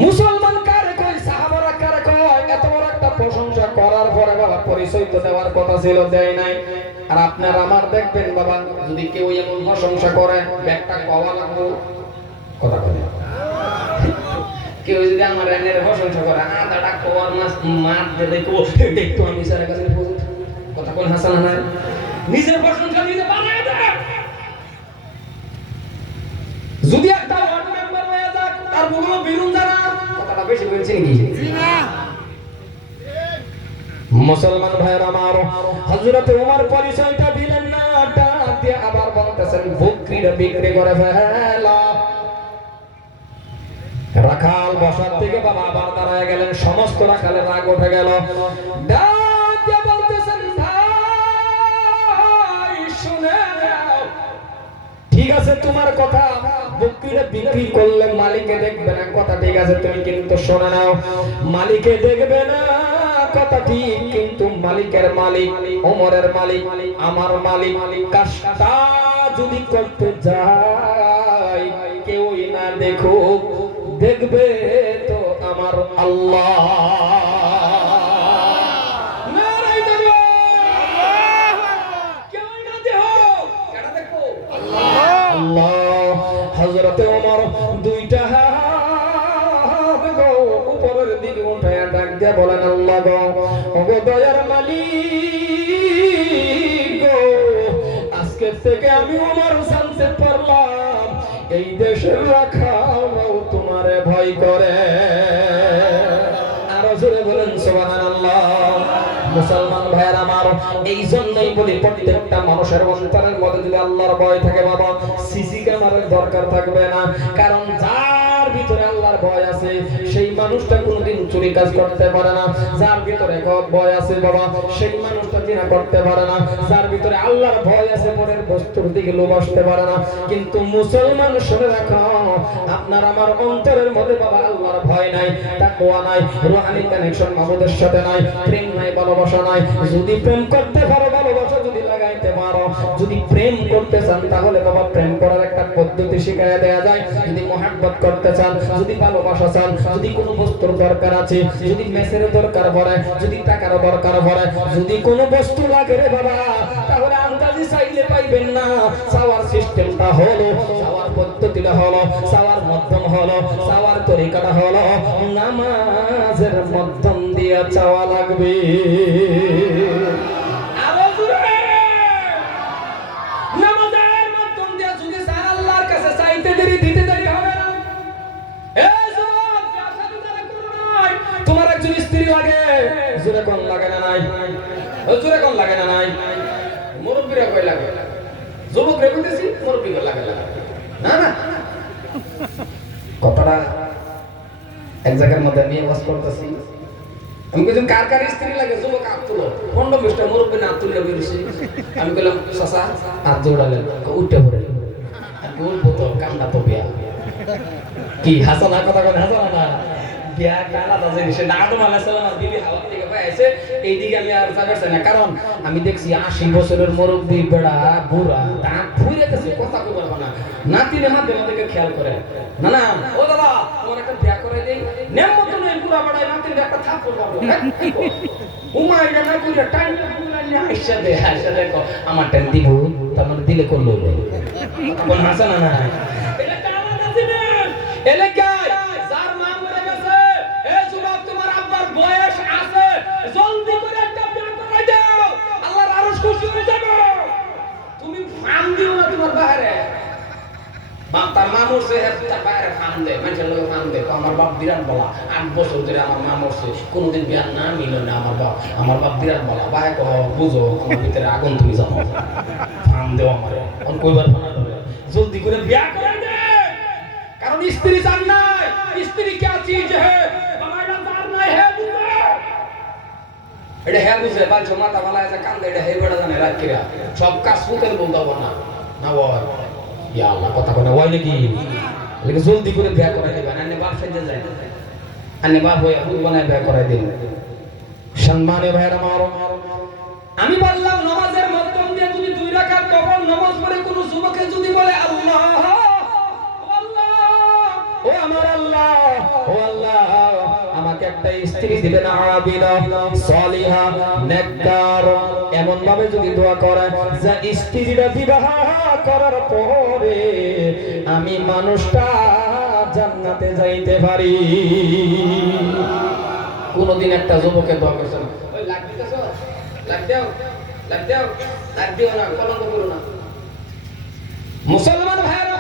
মুসলমান কারে কই সাহাবারা কারে কই এত বড় একটা প্রশংসা করার পরে বাবা পরিচয় তো দেওয়ার কথা ছিল দেয় নাই আর আপনারা আমার দেখবেন বাবা যদি কেউ এমন প্রশংসা করে ব্যাগটা পাওয়া লাগবে কথা বলে কেউ যদি আমার রানের প্রশংসা করে দাদা কোয়ার মাছ মাছ দিলে কো একটু আমি স্যারের কাছে কথা কোন হাসান না নিজের প্রশংসা নিজে বানায় দেয় যদি একটা ওয়ার্ড মেম্বার হয়ে যাক তার বগুলো বিরুন জানা কথাটা বেশি বলছেন কি জি না মুসলমান ভাইরা আমার, হযরত ওমর পরিচয়টা দিলেন না, ডাক দিয়ে আবার বলতেছেন বকরিটা বিক্রি করে ফেলা। রাখাল বসার থেকে বাবা আবার দাঁড়ায় গেলেন, সমস্ত রাখালের রাগ উঠে গেল। ডাক দিয়ে বলতেছেন ভাই শুনে নাও, ঠিক আছে তোমার কথা, বকরিটা বিক্রি করলে মালিকে দেখবে না, কথা ঠিক আছে, তুমি কিন্তু শুনে নাও, মালিকে দেখবে না কথা ঠিক, কিন্তু মালিকের মালিক, ওমরের মালিক, আমার মালিক, কাজটা যদি করতে যায় কেউই না দেখুক, দেখবে তো আমার আল্লাহ। নারায়ে তাকবীর। কেউই না দেখুক, কেডা দেখো? আল্লাহ। আল্লাহ। হযরতে ওমর দুইটা হাত উপরের দিকে উঠায়া ডাক দিয়ে বলেন, আল্লাহ গো, ওগো দয়ার মালিক গো, আজকে থেকে আমি ওমর জানতে পারলাম এই দেশের রাখালরাও তোমারে ভয় করে। আরো জোরে বলেন সুবহানাল্লাহ। মুসলমান ভাইয়ের আমার, এই জন্যই বলি প্রত্যেকটা মানুষের অন্তরের মধ্যে যদি আল্লাহর ভয় থাকে বাবা, সিসি ক্যামেরার দরকার থাকবে না। কারণ যার ভিতরে আল্লাহর ভয় আছে সেই মানুষটা কোনোদিন চুরি কাজ করতে পারে না। যার ভিতরে ভয় আছে বাবা, সেই মানুষটা জিনা করতে পারে না। যার ভিতরে আল্লাহর ভয় আছে পরের বস্তুর দিকে লোভ আসতে পারে না। কিন্তু মুসলমান শুনে রাখো, আপনার আমার অন্তরের মধ্যে বাবা আল্লাহর ভয় নাই, তাকওয়া নাই, রূহানি কানেকশন মাবুদের সাথে নাই, প্রেম নাই, ভালোবাসা নাই। যদি প্রেম করতে পারো, ভালোবাসা যদি লাগাইতে পারো, যদি প্রেম করতে চান তাহলে বাবা প্রেম করার একটা পদ্ধতি শিখাইয়া দেয়া যায়। যদি মহব্বত করতে চান, যদি ভালোবাসা চান, যদি কোনো বস্তুর দরকার আছে, যদি মেসের দরকার পড়ে, যদি টাকার দরকার পড়ে, যদি কোনো বস্তু লাগে রে বাবা, তাহলে আন্দাজি চাইলে পাইবেন না। চাওয়ার সিস্টেমটা হলো, চাওয়ার পদ্ধতিটা হলো, চাওয়ার মাধ্যম হলো, চাওয়ার তরিকাটা হলো নামাজের মাধ্যম দিয়ে চাওয়া লাগবে। নামাজের মাধ্যম দিয়ে যদি চান আল্লাহর কাছে চাইতে দেরি দিতে দেরি হবে না। এই যুবক, ব্যবসা তো তারা করো নাই, তোমার একজন স্ত্রী লাগে, জোরে কোন লাগে না নাই? জোরে কোন লাগে না নাই? মুরব্বিরা কই লাগে? যুবক রে কইতেছি, মুরব্বি কই লাগে লাগে না না। কথাটা এক জায়গার মধ্যে নিয়ে বাস করতেছি। আমি কইলাম কার কার স্ত্রী লাগে? যুবক হাত তুলো। 15-20টা মুরব্বি না তুললে বেরিয়েছে। আমি কইলাম চাচা হাত জোড়ালেন, উঠে পড়ে বলবো তো কান্না তো বিয়া কি হাসানা কথা কথা হাসানা না বিয়া আলাদা জিনিস। আদম আলাইহিস সালাম বিবি হাওয়া থেকে পাইছে, এইদিকে আমি আর যাবে না। কারণ আমি দেখছি 80 বছরের মুরব্বি বেড়া বুড়া দাঁত ফুইরে গেছে, কথা কইবার না, নাতিনে মাঝে মাঝে খেয়াল করে না না, ও দাদা তোমার একটা বিয়া করে দেই, নেমতো নই পুরা বেড়াই নাতিনে একটা থাপ্পড় মারবো। উমাইরা না কইরা টাইম বুলাইলে আইসা দেখো আমার টাইম দিব, তার মানে দিলে করলো কোন হাসানা না। এটা কালাদা জিনিস। এলাকায় যার মা মরে গেছে, এই যুবক তোমার আব্বার বয়স আছে, জলদি করে একটা বিয়ে করাই দাও, আল্লাহর আরশ খুশি হয়ে যাবে। তুমি ফান দিও না তোমার বাইরে, বাপ তার মা মরছে, তার বাইরে ফান দে, মানুষের লোক ফান দে, আমার বাপ বিরাট বলা, 8 বছর ধরে আমার মা মরছে, কোনোদিন বিয়ার না মিল না আমার বাপ বিরাট বলা, ভাই কহ বুঝো আমার ভিতরে আগুন, তুমি জানো ফান দেও আমার কইবার ফানা ধরে, জলদি করে বিয়া করে দে। কারণ স্ত্রী জান নাই, স্ত্রী क्या चीज है, বাবাটা জান নাই, হে বুঝে এটা, হে বুঝে বালছো মাথা বালা আছে কান্দে, এটা হে বেড়া জানে রাত কিরা সব কাজ সুতের বলতাবো না না বল। ইয়া আল্লাহ, কথা কোনা ওই নাকি লেগে জলদি করে বিয়া করাই দিবেন। আন্নে বাপ সেজে যায়, আন্নে বাপ হয়ে হুল বানায় বিয়া করাই দিন। সম্মানে ভাইরা মারো, আমি বললাম নামাজের মাধ্যম দিয়ে যদি 2 রাকাত তখন নামাজ পড়ে কোন যুবকে যদি বলে আল্লাহ ও আমার আল্লাহ, ও আল্লাহ আমাকে একটা স্ত্রী দিবেন আবিদা সালিহা নেককার, এমন ভাবে যদি দোয়া করে যে স্ত্রীটা বিবাহ করার পরে আমি মানুষটা জান্নাতে যাইতে পারি। কোনদিন একটা যুবকের দোয়া করছে না, ওই লাগ দিতেছ, লাগ দাও লাগ দাও, লাগ দিও না, কলঙ্ক করো না। মুসলমান ভাইরা,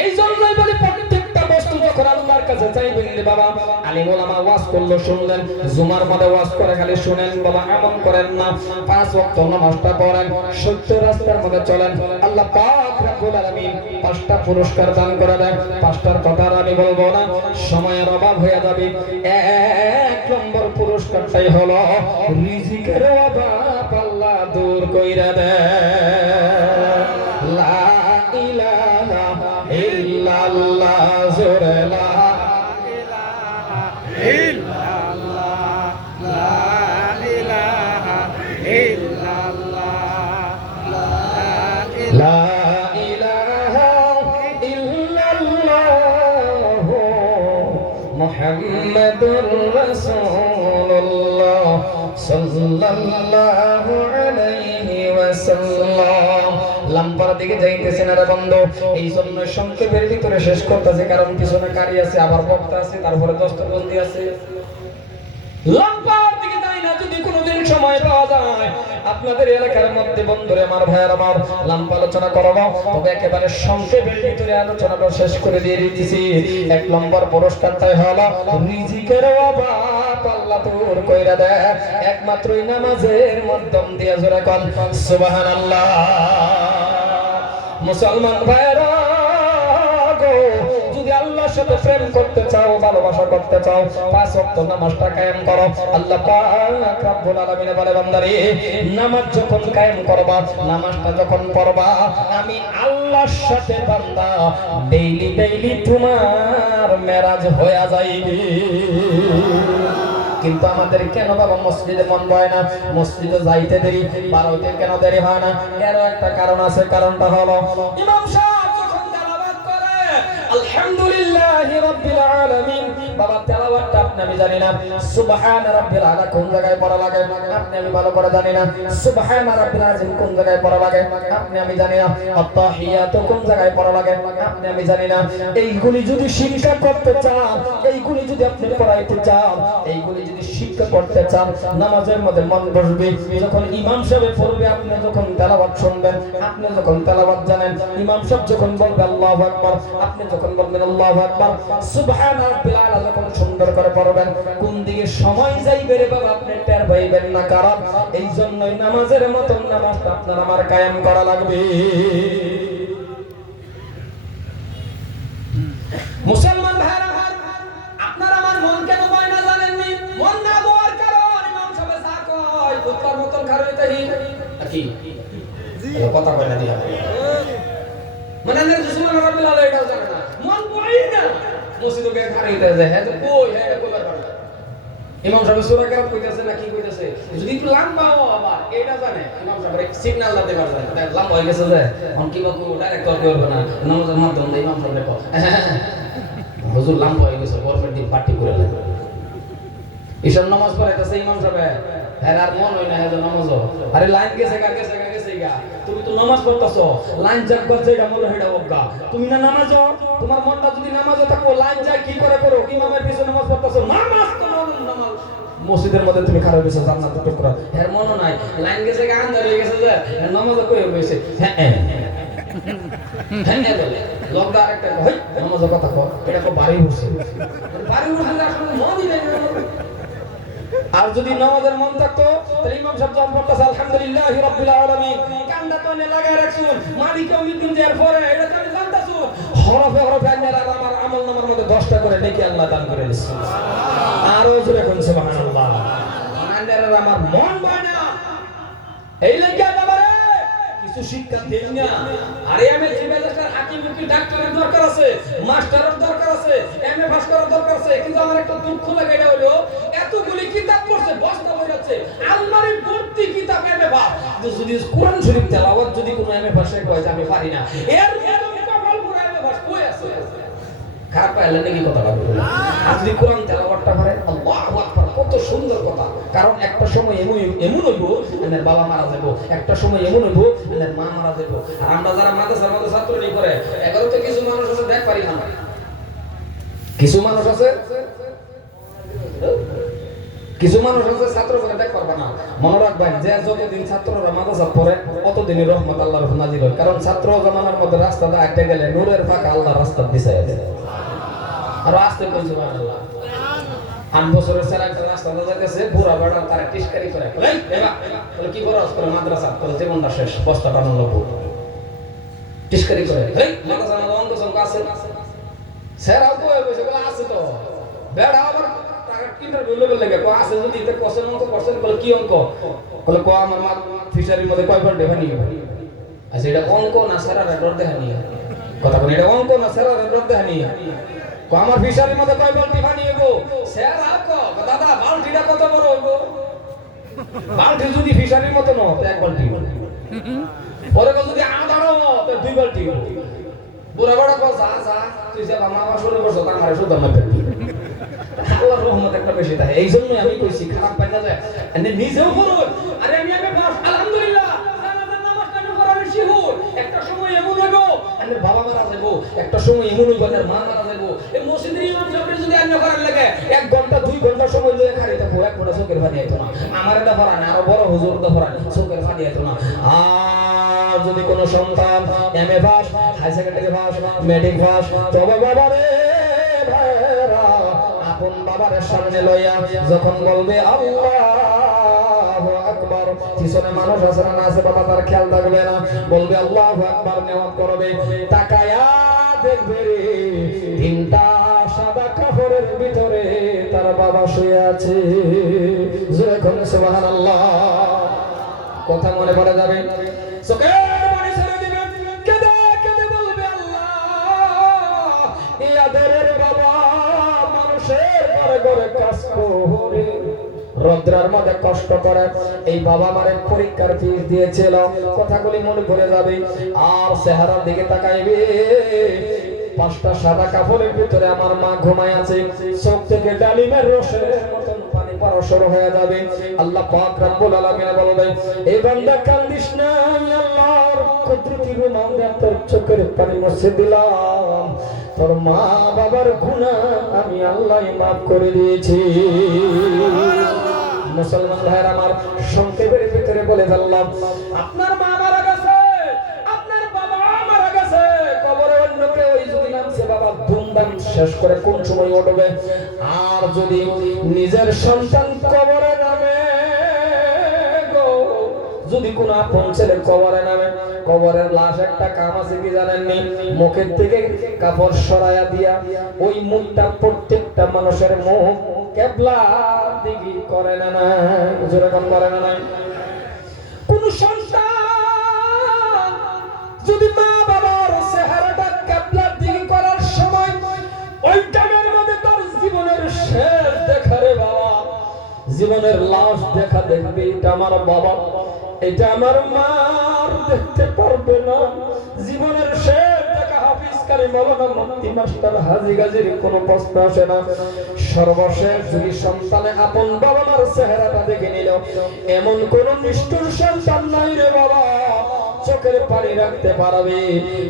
এই জন্যই বলি প্রত্যেকটা বস্তু যখন আল্লাহর কাছে চাইবেন রে বাবা, আলিম ওলামা ওয়াজ করলো শুনলেন, জুমার মধ্যে ওয়াজ করে খালি শুনেন বাবা, এমন করেন না। 5 ওয়াক্ত নামাজটা পড়েন, সত্য রাস্তার মধ্যে চলেন, আল্লাহ পাক রব্বুল আলামিন 5টা পুরস্কার দান করে দেন। 5টার কথা আমি বলবো না, সময়ের অভাব হয়ে যাবে। 1 নম্বর পুরস্কারটাই হলো রিজিকের অভাব আল্লাহ দূর কইরা দেয়। লা ইলাহা ইল্লাল্লাহ, জোরে লা ইলাহা ইল্লাল্লাহ, লা ইলাহা ইল্লাল্লাহ, লা ইলাহা ইল্লাল্লাহ, মুহাম্মাদুর রাসূলুল্লাহ সাল্লাল্লাহু আলাইহি ওয়াসাল্লাম। লাম্পার দিকে যাইতেছেন আরে বন্ধু, এই জন্য সংক্ষেপের ভিতরে শেষ করতেছে, কারণ পিছনে কারি আছে, আবার বক্তা আছে, তারপরে দস্তবন্দি আছে। লাম্পার দিকে যাই না, যদি কোনোদিন সময় পাওয়া যায় আপনাদের এলাকার মধ্যে বন্ধুরে আমার ভাইয়ের আমার লাম্প আলোচনা করব, তবে একেবারে সংক্ষেপের ভিতরে আলোচনাটা শেষ করে দিয়ে দিতেছি। 1 নম্বর পুরস্কারটাই হলো রিজিকের অভাব আল্লাহ দূর কইরা দেয় একমাত্র নামাজের মাধ্যম দিয়ে। জোরে কোন সুবহানাল্লাহ। মুসলমান ভাইরা গো, যদি আল্লাহর সাথে প্রেম করতে চাও, ভালোবাসা করতে চাও, 5 ওয়াক্ত নামাজটা কায়েম করো। আল্লাহ পাক রব্বুল আলামিন বলে, বান্দারে নামাজ যখন কায়েম করবা, নামাজটা যখন পড়বা, আমি আল্লাহর সাথে বান্দা ডেইলি তোমার মেরাজ হয়ে যাইবে। কিন্তু আমাদের কেন বাবা মসজিদে মন বয় না, মসজিদে যাইতে দেরি, বারোতে কেন দেরি হয় না? এর একটা কারণ আছে, কারণটা হলো ইমাম সাহেব যখন তেলাওয়াত করে আলহামদুলিল্লাহি রাব্বিল আলামিন, বাবা তেলাওয়াতটা আপনি আমি জানি না, সুবহান রাব্বিল আলা কোন জায়গায় পড়া লাগে আপনি আমি ভালো করে জানি না, সুবহান রাব্বিল আযীম কোন জায়গায় পড়া লাগে আপনি আমি জানি না, আত-তাহিয়াতু কোন জায়গায় পড়া লাগে আপনি আমি জানি না। এইগুলি যদি শিক্ষা করতে চান, এইগুলি যদি আপনি পড়াইতে চান, এইগুলি যদি শিক্ষা করতে চান, নামাজের মধ্যে মন বসবে। যখন ইমাম সাহেব পড়বে, আপনি যখন তেলাওয়াত শুনবেন, আপনি যখন তেলাওয়াত জানেন, ইমাম সাহেব যখন বলবে আল্লাহু আকবার, আপনি যখন বলবেন আল্লাহু আকবার, সুবহান রাব্বিল আলা যখন সুন্দর করে পড়বেন, কোন দিকে সময় যাইবে রে বাবা আপনি টের পাইবেন না। কারণ এই জন্যই নামাজের মতন নামাজটা আপনার আমার কায়েম করা লাগবে। মুসলমান ভাইরা, আপনার আমার মন কেন বয় না জানেননি? মন না বয়ার কারণ ইমাম সাহেব যা কয় কুত্তার মতন খারইতেই কি কথা কয় না দিয়া, মানে না সুবহান রাব্বিল আলা এটাও জানে না, মন বয় না, মসজিদে গিয়ে খারইতে যায়, হ্যাঁ তো কই হ্যাঁ কইবার পারে ইমাম সাহেব সূরা কেরাত কইতাছে না কি কইতাছে, যদি একটু লম্বা হয় আবার এটা জানে ইমাম সাহেব এক সিগন্যাল দিতে পারে, দেখ লম্বা হয়ে গেছে যে অন কি বকো ডাইরেক্ট কল করবে না, নামাজের মাধ্যমে ইমাম সাহেব কয় হুজুর লম্বা হয়ে গেছে, গরমের দিন পার্টি করে লাগে ঈশান নামাজ পড়াইতেছে ইমাম সাহেব, হ্যাঁ আর মন হয় না হ্যাঁ নামাজ, আরে লাইন গেছে গা তুমি তো নামাজ পড়তাছো, লাইন যাক করছে এটা মনে হয় এটা বগা, তুমি না নামাজ, তোমার মনটা যদি নামাজে থাকো, লাইন যায় কি করে করো, ইমামের পিছনে নামাজ পড়তাছো, নামাজ তো নামাজ মসজিদের মধ্যে তুমি খারাপ হয়েছে জান্নাতের টুকরা, এর মনে নাই লাইন গেছে গা আন্ধার হয়ে গেছে যে নামাজ কই হয়েছে, হ্যাঁ হ্যাঁ বলে লগদা একটা ভাই নামাজের কথা কর, এটা তো বাড়ি উঠছে, বাড়ি উঠলে আসলে মনই নাই। আর যদি নামাজের মন থাকতো তাহলে ইমাম সাহেব যখন পড়তেছে আলহামদুলিল্লাহি রাব্বিল আলামিন, কান্দা তো নে লাগায় রাখছুন মালিক ইয়াউমিদ্দিন এর পরে এটা তো জানতাছু হরফে হরফে আমার আমলনামার মধ্যে 10টা করে নেকি আল্লাহ দান করে দিয়েছে। আরো জোরে কোন সুবহানাল্লাহ। আন্দারের আমার মন বয় না, এই লাগা আমারে কিছু শিক্ষা দেন না। আরে আমি জিম্মেদার হাকিম উকিল ডাক্তারের দরকার আছে, মাস্টারের দরকার আছে, এমএ পাস করার দরকার আছে, কিন্তু আমার একটা দুঃখ লাগে এটা হলো এতগুলি কিতাব পড়ছে বস্তা হয়ে যাচ্ছে, আলমারি ভর্তি কিতাব এমএ পাস, যদি কোরআন শরীফ তেলাওয়াত যদি কোনো এমএ পাসে কয় যে আমি পারি না, এর কপাল পুরো এমএ পাস কই আছে? খারাপ পাইলে নাকি কথা বলবো না। আর যদি কোরআন তেলাওয়াতটা পারে আল্লাহু আকবার, কত সুন্দর কথা। কারণ একটা সময় এমন হইব এর বাবা মারা যাবো, একটা সময় এমন হইব এর মা মারা যাবো। আর আমরা যারা মাদ্রাসার মতো ছাত্র নেই করে এগারো তো কিছু মানুষ আছে দেখ পারি না, কিছু মানুষ আছে ছাত্র করে দেখ পারবে না। মনে রাখবেন যে যতদিন ছাত্ররা মাদ্রাসা পড়ে অতদিনই রহমত আল্লাহর নাজিল হয়। কারণ ছাত্র জামানার মধ্যে রাস্তাটা আটকে গেলে নূরের ফাঁকা আল্লাহ রাস্তা দিছে। আর আসতে বলছে সুবহানাল্লাহ। 8 বছরের ছেলে একটা রাস্তা যাইতেছে, বুড়া বেটা তার টিস্কারি করে, এই এবা বলে কি করছ, করে মাদ্রাসা তোর জীবনটা শেষ, বস্তা টানো লাগবো, টিস্কারি করে, এই মাদ্রাসা না অঙ্ক সংক আছে, সেরাও কই বসে বলে আছে তো, বেড়া আবার টাকা ইন্টারভিউ লেভেল লাগে, কো আছে যদি তে কোশ্চেন অঙ্ক করছেন, বলে কি অঙ্ক, বলে কো আমার মা ফিশারির মধ্যে কয় পার দেখা নিয়ে, আচ্ছা এটা অঙ্ক না সেরার ডর দেখা নিয়ে, কথা বলে এটা অঙ্ক না সেরার ডর দেখা নিয়ে, কো আমার ফিশারির মধ্যে কয় বালতি পানি গো, সেরা কো দাদা বালতিটা কত বড় গো, বালতি যদি ফিশারির মতো ন তো এক বালতি, পরে কো যদি আদারও তো দুই বালতি, বুড়া বড় কো যা যা তুই যা মা মা শুরু করছ তা আমারে শুধু না পেটি, আল্লাহর রহমত একটা বেশি থাকে, এই জন্যই আমি কইছি খারাপ পাই না যায়, এনে নিজেও করুন, আরে আমি আলহামদুলিল্লাহ জানাজার নামাজ কেন করার শিহুর, একটা সময় এমন হইব এনে বাবা মারা যাবো, একটা সময় এমন হইব এনে মা মারা যাবো, এই মসজিদের ইমাম সাহেব যদি অন্য করার লাগে 1 ঘন্টা 2 ঘন্টা সময় লয়ে খাড়িতে থাকবো, এক ফোঁটা চোখের পানি আইতো না, আমার এটা পড়া না আরো বড় হুজুর তো পড়া চোখের পানি আইতো না। আর যদি কোনো সন্তান MA pass, high secondary pass, matric pass, তবে বাবা রে ভাইরা আপন বাবার সামনে লইয়া যখন বলবে আল্লাহু আকবার, পিছনে মানুষ আছে না আছে বাবা তার খেয়াল থাকবে না, বলবে আল্লাহু আকবার নিয়ত করবে, তাকায়া দেখবে রে 3টা সাদা কাপড়ের ভিতরে তার বাবা শুয়ে আছে, যখন সুবহানাল্লাহ কথা মনে পড়ে যাবে, চোখের পানি ছেড়ে দিবে, কেঁদে কেঁদে বলবে আল্লাহ ইয়াদের বাবা মানুষের ঘরে ঘরে কাজ করে রদ্রার মধ্যে কষ্ট করে, এই বাবা মারে পরীক্ষার ফিস দিয়েছিল, কথাগুলি মনে পড়ে যাবে, আর চেহারার দিকে তাকাইবে 5টা সাদা কাপড়ের ভিতরে আমার মা ঘুমায় আছে, চোখ থেকে ডালিমের রসের মতন পানি পড়া শুরু হয়ে যাবে, আল্লাহ পাক রব্বুল আলামিন বলবে এই বান্দা কান্দিস না, আমি আল্লাহর কুদরতির রহমতে তোর চোখের পানি মুছে দিলাম, তোর মা বাবার গুনাহ আমি আল্লাহই মাফ করে দিয়েছি। মুসলমান ভাইরা আমার সংক্ষেপের ভিতরে বলে ফেললাম, আপনার মা মারা গেছে, আপনার বাবা মারা গেছে, কবরে অন্য কেউ যদি নামছে বাবা ধুমধাম শেষ করে কোন সময় উঠবে, আর যদি নিজের সন্তান কবরে নামে গো, যদি কোন আপন ছেলে কবরে নামে, কবরের লাশ একটা কাম আছে কি জানেননি, মুখের থেকে কাপড় সরাইয়া দিয়া ওই মুখটা প্রত্যেকটা মানুষের মুখ কেবলা দিকে করে না, না যেরকম করে না, নাই কোন সন্তান যদি মা বাবার চেহারাটা কেবলার দিকে করার সময় ওই টাইমের মধ্যে তার জীবনের শেষ দেখা রে বাবা, জীবনের লাশ দেখা দেখবে, এটা আমার বাবা এটা আমার মা দেখতে পারবে না, জীবনের শেষ দেখা হাফিজ কারি মাওলানা মুফতি মাস্টার হাজী গাজীর কোনো প্রশ্ন আসে না, সর্বশেষ যদি সন্তানে আপন বাবা মার চেহারাটা দেখে নিল, এমন কোন নিষ্ঠুর সন্তান নাই রে বাবা চোখের পানি রাখতে পারবে,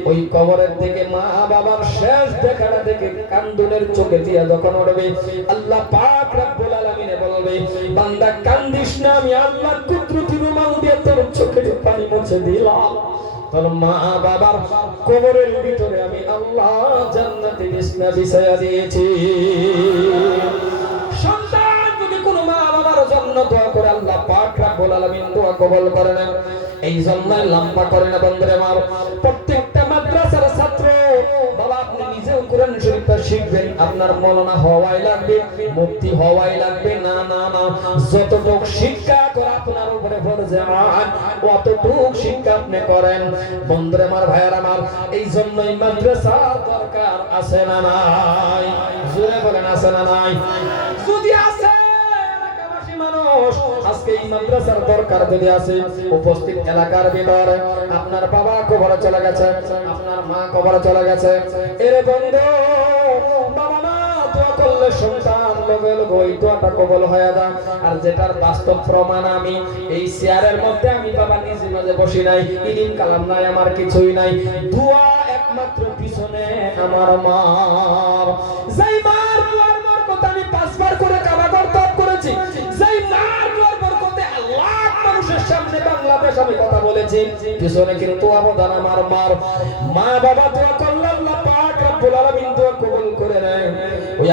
ওই কবরের থেকে মা বাবার শেষ দেখাটা দেখে কান্দুনের চোখে দিয়া যখন উঠবে, আল্লাহ পাক রব্বুল আলামিন বলবে বান্দা কান্দিস না, আমি আল্লাহর কুদরতি রুমাল দিয়ে তোর চোখের পানি মুছে দিলাম, তোর মা বাবার কবরের ভিতরে আমি আল্লাহ জান্নাতে বিছনা বিছায়া দিয়েছি। সন্তান যদি কোনো মা বাবার জন্য দোয়া করে আল্লাহ পাক রব্বুল আলামিন দোয়া কবুল করে না, এই জন্য লম্বা করে না বন্ধুরে আমার, প্রত্যেকটা মাদ্রাসার ছাত্র বাবা আপনি নিজেও কোরআন শরীফটা শিখবেন, আপনার মৌলানা হওয়াই লাগবে, মুফতি হওয়াই লাগবে না, না না যতটুক শিক্ষা করে আপনার উপরে ফরজে আইন অতটুকু শিক্ষা আপনি করেন বন্ধুরে আমার, ভাইয়ার আমার, এই জন্যই মাদ্রাসা দরকার আছে না নাই, জোরে বলেন আছে না নাই, যদি আছে মানুষ আজকে এই মাদ্রাসার দরকার যদি আছে, উপস্থিত এলাকার ভিতরে আপনার বাবা কবরে চলে গেছে, আপনার মা কবরে চলে গেছে, এরে বন্ধু বাবা মা দোয়া করলে সন্তান লগে লগে ওই দোয়াটা কবুল হয়ে যায়, আর যেটার বাস্তব প্রমাণ আমি এই চেয়ারের মধ্যে আমি বাবা নিজে মাঝে বসি নাই, ইলিম কালাম নাই, আমার কিছুই নাই, দোয়া একমাত্র পিছনে আমার মার, যেই মার দোয়ার বরকতে আমি 5 বার করে কাবা করতাম করেছি, যেই মার দোয়ার বরকতে আল্লাহ মানুষের সামনে বাংলাদেশ আমি কথা বলেছি, পিছনে কিন্তু অবদান আমার মার, মা বাবা দোয়া করলে আল্লাহ পাক রব্বুল আলামিন দোয়া কবুল করে নেয়,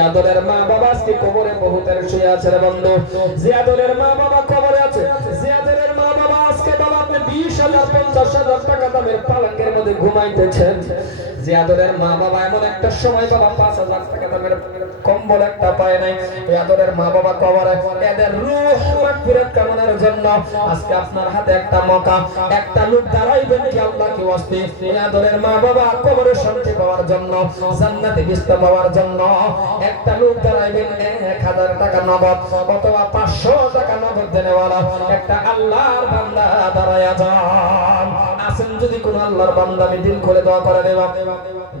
জিয়াদুলের মা বাবা আজকে কবরে বহুতের শুয়ে আছে রে বন্ধু। জিয়াদুলের মা বাবা কবরে আছে। জিয়াদুলের মা বাবা আজকে বাবা আপনি 20,000 50,000 টাকা দামের পালঙ্কের মধ্যে ঘুমাইতেছেন। জিয়াদুলের মা বাবা এমন একটা সময় বাবা 5,000 টাকা দামের কম্বল একটা পায় নাই। জিয়াদুলের মা বাবা কবরে, এদের রূহ মাগফিরাত কামনার জন্য আজকে আপনার হাতে একটা মওকা, একটা লোক দাঁড়াইবেন কি আল্লাহ কি ওয়াস্তে জিয়াদুলের মা বাবা কবরে শান্তি পাওয়ার জন্য, জান্নাতে বিস্তার পাওয়ার জন্য একটা লোক দাঁড়াইবেন 1,000 টাকা নগদ অথবা 500 টাকা নগদ দেনেওয়ালা একটা আল্লাহর বান্দা দাঁড়ায়া যান। আসেন যদি কোন আল্লাহর বান্দা, আমি দিল খুলে দোয়া করে দেব।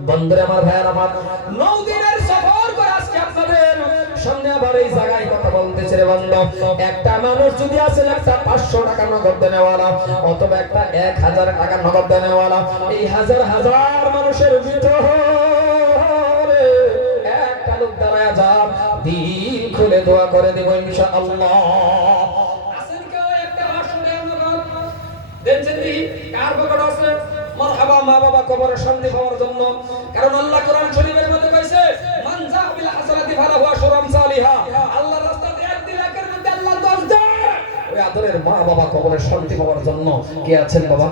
বন্ধুরে আমার, ভাইয়ের আমার, 9 দিনের সফর করে আজকে আপনাদের সামনে আবার এই জায়গায় কথা বলতেছে রে বান্দা। একটা মানুষ যদি আসে একটা 500 টাকা নগদ দেনেওয়ালা অথবা একটা 1,000 টাকা নগদ দেনেওয়ালা, এই হাজার হাজার মানুষের ভিতরে একটা লোক দাঁড়ায়া যান, দিল খুলে দোয়া করে দেব ইনশাআল্লাহ। আসেন কেউ একটা 500 টাকা নগদ দেনছেন কি? কার পকেট আছে? মারহাবা মা বাবা কবরে শান্তি পাওয়ার জন্য। কারণ আল্লাহ কোরআন শরীফের মধ্যে কইছে মান যা বিল হাসানাতি ফালাহু আশরু আমসালিহা। আল্লাহর রাস্তাতে 1 লাখের মধ্যে আল্লাহ 10 দেয়। ওই আদরের মা বাবা কবরে শান্তি পাওয়ার জন্য কে আছেন বাবা?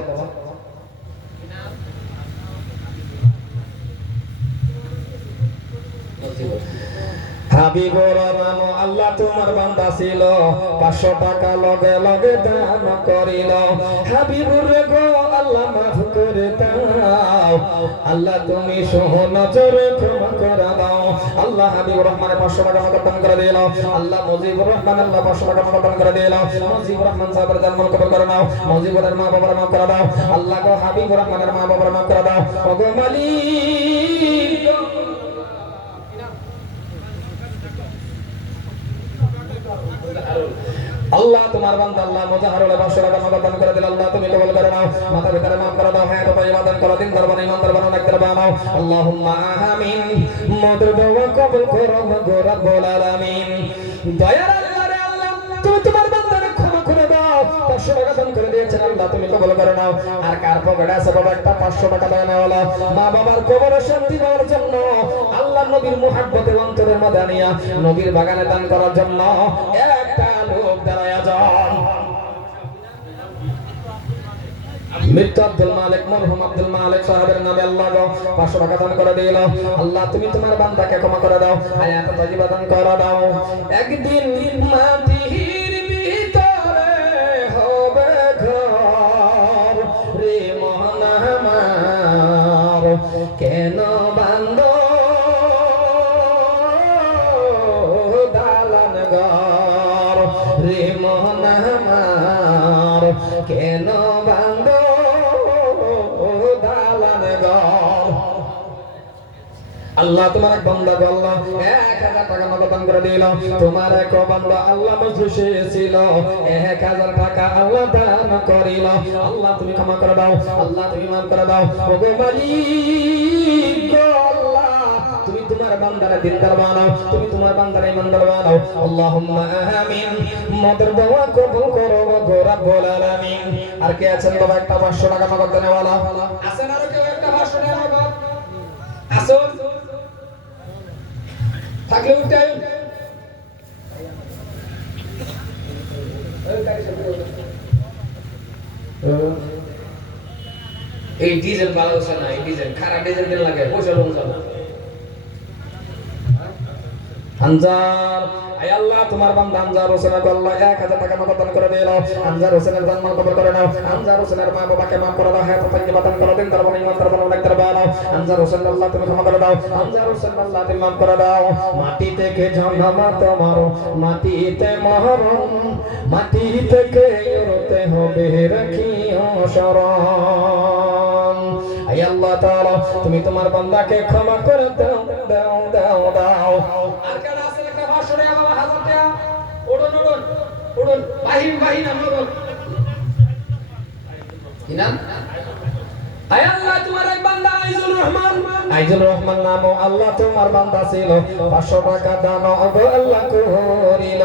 হাবিবুর রহমান আল্লাহ তোমার বান্দা ছিল, 500 টাকা লগে লগে দান করিল। হাবিবুর গো আল্লাহ মাফ করে দাও, আল্লাহ তুমি সহনজরে ক্ষমা করে দাও। আল্লাহ হাবিবুর রহমানের 500 টাকা নগদ দান করে দিল। আল্লাহ মুজিবুর রহমান আল্লাহ 500 টাকা নগদ দান করে দিল। মুজিবুর রহমান সাহেবের জন্ম কবুল করে নাও। মুজিবুরের মা বাবার মাফ করে দাও। আল্লাহ গো হাবিবুর রহমানের মা বাবার মাফ করে দাও। ওগো মালিক, আল্লাহ তোমার বান্দা আল্লাহ মুজাহারুল 500 টাকা নগদ দান করে দিল। আল্লাহ তুমি কবুল করে নাও। মাথা ভিতরে মাফ করে দাও, হায়াত তাইয়্যিবা দান করো, দিন দরবার ইমান দরবার অনেক দরবার নাও। আল্লাহুম্মা আমিন। মদর দোয়া কবুল করো গো রব্বুল আলামিন। দয়ার আল্লাহ রে আল্লাহ, তুমি তোমার বান্দাকে ক্ষমা করে দাও। 500 টাকা দান করে দিয়েছেন, আল্লাহ তুমি কবুল করে নাও। আর কার পকেটে আছে বাবা একটা 500 টাকা দেনেওয়ালা, মা বাবার কবরে শান্তি পাওয়ার জন্য, আল্লাহ নবীর মুহাব্বতে অন্তরের মধ্যে আনিয়া নবীর বাগানে দান করার জন্য একটা লোক দাঁড়ায়া যান। মৃত্যু আব্দুল মালিক, মরহুম আব্দুল মালিক সাহেবের নামে আল্লাহ গো 500 টাকা দান করে দিল। আল্লাহ তুমি তোমার বান্দাকে ক্ষমা করে দাও, হায়াত তাইয়্যিবা দান করে দাও। একদিন মাটির ভিতরে হবে ঘর রে মন আমার, কেন বান্দ দালান ঘর রে মন আমার, কেন বান্দ দালান ঘর। আল্লাহ তোমার এক বান্দা গো আল্লাহ 1,000 টাকা নগদ দান করে দিল। তোমার এক বান্দা আল্লাহ মজলিসে ছিল, 1,000 টাকা আল্লাহ দান করিল। আল্লাহ তুমি ক্ষমা করে দাও, আল্লাহ তুমি মাফ করে দাও। ওগো মালিক গো আল্লাহ, তুমি তোমার বান্দারে দিনদার বানাও, তুমি তোমার বান্দারে ইমানদার বানাও। আল্লাহুম্মা আমিন। মদর দোয়া কবুল করো গো রব্বুল আলামিন। আর কে আছেন বাবা একটা 500 টাকা নগদ দেনেওয়ালা? আছেন আর কেউ একটা 500 টাকা নগদ? আসুন থাকলে উঠেন। এই ডিজেল ভালো হচ্ছে না, এই ডিজেল খারাপ ডিজেল দিন লাগে, পয়সা লোন যাবে। আনজার, আয় আল্লাহ তোমার বান্দা আনজার হোসেনকে আল্লাহ 1,000 টাকা নগদ দান করে দিল। আনজার হোসেনের জন্ম কবুল করে নাও। আনজার হোসেনের মা বাবাকে মাফ করে দাও, হায়াত তাইয়্যিবা দান করো, দিন দরবার ইমান দরবার অনেক দরবার নাও। আনজার হোসেন আল্লাহ তুমি ক্ষমা করে দাও। আনজার হোসেন আল্লাহ তুমি মাফ করে দাও। মাটি থেকে জন্ম তোমার, মাটিতে মরণ, মাটি থেকে উঠতে হবে রাখিও শরণ। আয় আল্লাহ তাআলা তুমি তোমার বান্দাকে ক্ষমা করে দাও দাও দাও দাও। আর কেন আছে একটা 500 টাকা বাবা, 1000 টাকা? উড়ুন উড়ুন উড়ুন, বাহিন বাহিন আমরা বল কি নাম? আয় আল্লাহ তোমার এক বান্দা আইজুর রহমান আইজুল রহমান নাম আল্লাহ তোমার বান্দা ছিল 500 টাকা দান গো আল্লাহ করিল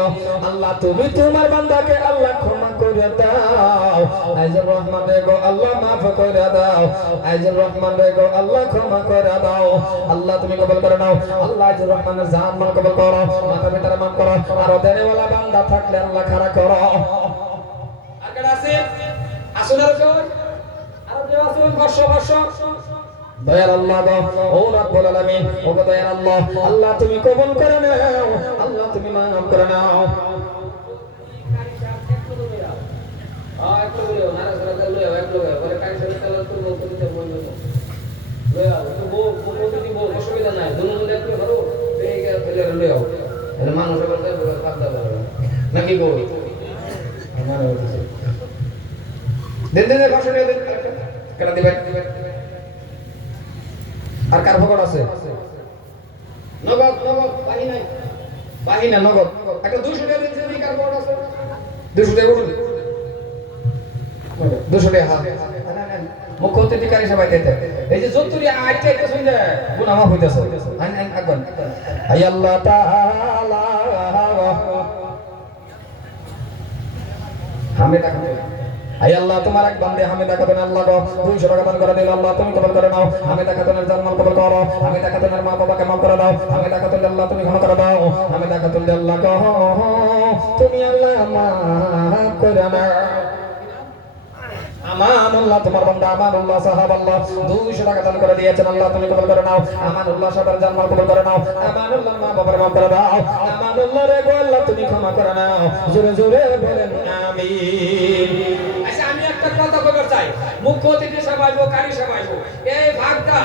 আল্লাহ তুমি তোমার বান্দাকে আল্লাহ ক্ষমা করে দাও আইজুল রহমান রে গো আল্লাহ মাফ করে দাও আইজুল রহমান রে গো আল্লাহ ক্ষমা করে দাও আল্লাহ তুমি কবুল করে নাও আল্লাহ আইজুল রহমানের জান মাল কবুল করো মাতা পিতার মাফ করো আর দেনেওয়ালা বান্দা থাকলে আল্লাহ খাড়া করো আর কেডা আছে আসলে আর কেউ আছে 500 দয়ার আল্লাহ গো ও রব্বুল আলামিন ও গো দয়ার আল্লাহ আল্লাহ তুমি কবুল করে নাও আল্লাহ তুমি মাফ করে নাও নাকি গো কেন দিবেন আর কার ভগত আছে নগদ নগদ বাহিনা নগদ একটা 200 টাকা দিন কার ভগত আছে 200 টাকা বলুন 200 টাকা হাত মুখ্য অতিথিকারী সবাই দিতে এই যে যতরি আইতে আইতে শুনলে গুনাহ মাফ হইতাছে আইন আইন আগন আই আল্লাহ তাআলা হামিদা আই আল্লাহ তোমার এক বান্দে হামিদা খাতুন আল্লাহ গো 200 টাকা দান করে দিল আল্লাহ তুমি কবুল করে নাও হামিদা খাতুনের জান্নাত কবুল করো হামিদা খাতুনের মা বাবাকে মাফ করে দাও হামিদা খাতুন আল্লাহ তুমি ক্ষমা করে দাও হামিদা খাতুন আল্লাহ গো তুমি আল্লাহ মাফ করে নাও আমানুল্লাহ তোমার বান্দা আমানুল্লাহ সাহাব আল্লাহ 200 টাকা দান করে দিয়েছেন আল্লাহ তুমি কবুল করে নাও আমানুল্লাহ সাহাবার জান্নাত কবুল করে নাও আমানুল্লাহ মা বাবার মাফ করে দাও আমানুল্লাহ রে গো আল্লাহ তুমি ক্ষমা করে নাও জোরে জোরে বলেন আমিন আচ্ছা আমি একটা কথা কইবার চাই মুখ্য অতিথি সবাইবো কারি সবাইবো এই ভাগটা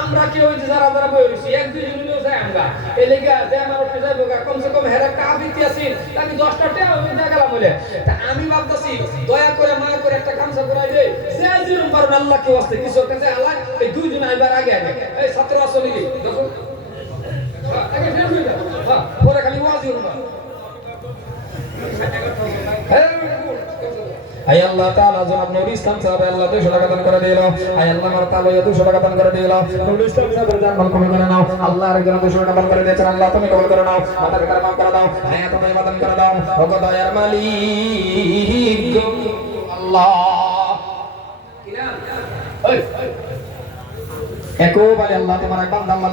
আমরা কি ওই যারা যারা বই রইছি এক দুই জন নিয়ে যায় আমরা এই লাগা যে আমার উঠে যাইবো কমসে কম হের একটা আবৃত্তি আছে আমি 10টা টাকা আমি দেখালাম বলে তা আমি ভাবতাছি দয়া করে মায়া করে একটা কামসা করাই দে যে যেরকম পারবে আল্লাহ কি ওয়াস্তে কিছু কাছে আল্লাহ এই দুই দিন আইবার আগে আগে এই ছাত্র আসলি দেখো আগে ফের হই যা পরে খালি ওয়াজি হলো আয় আল্লাহ তাআলা জনাব নূর ইসলাম সাহেব আল্লাহ 200 টাকা দান করে দিল আয় আল্লাহ মার তাআলা 200 টাকা দান করে দিল নূর ইসলাম সাহেবের জান কবুল করে নাও আল্লাহ আর একজন 200 টাকা দান করে দিয়েছেন আল্লাহ তুমি কবুল করে নাও মাতা পিতার মাফ করে দাও হায়াত তুমি দান করে দাও ও গো দয়ার মালিক আল্লাহ কি নাম একবারে আল্লাহ তোমার এক বান্দা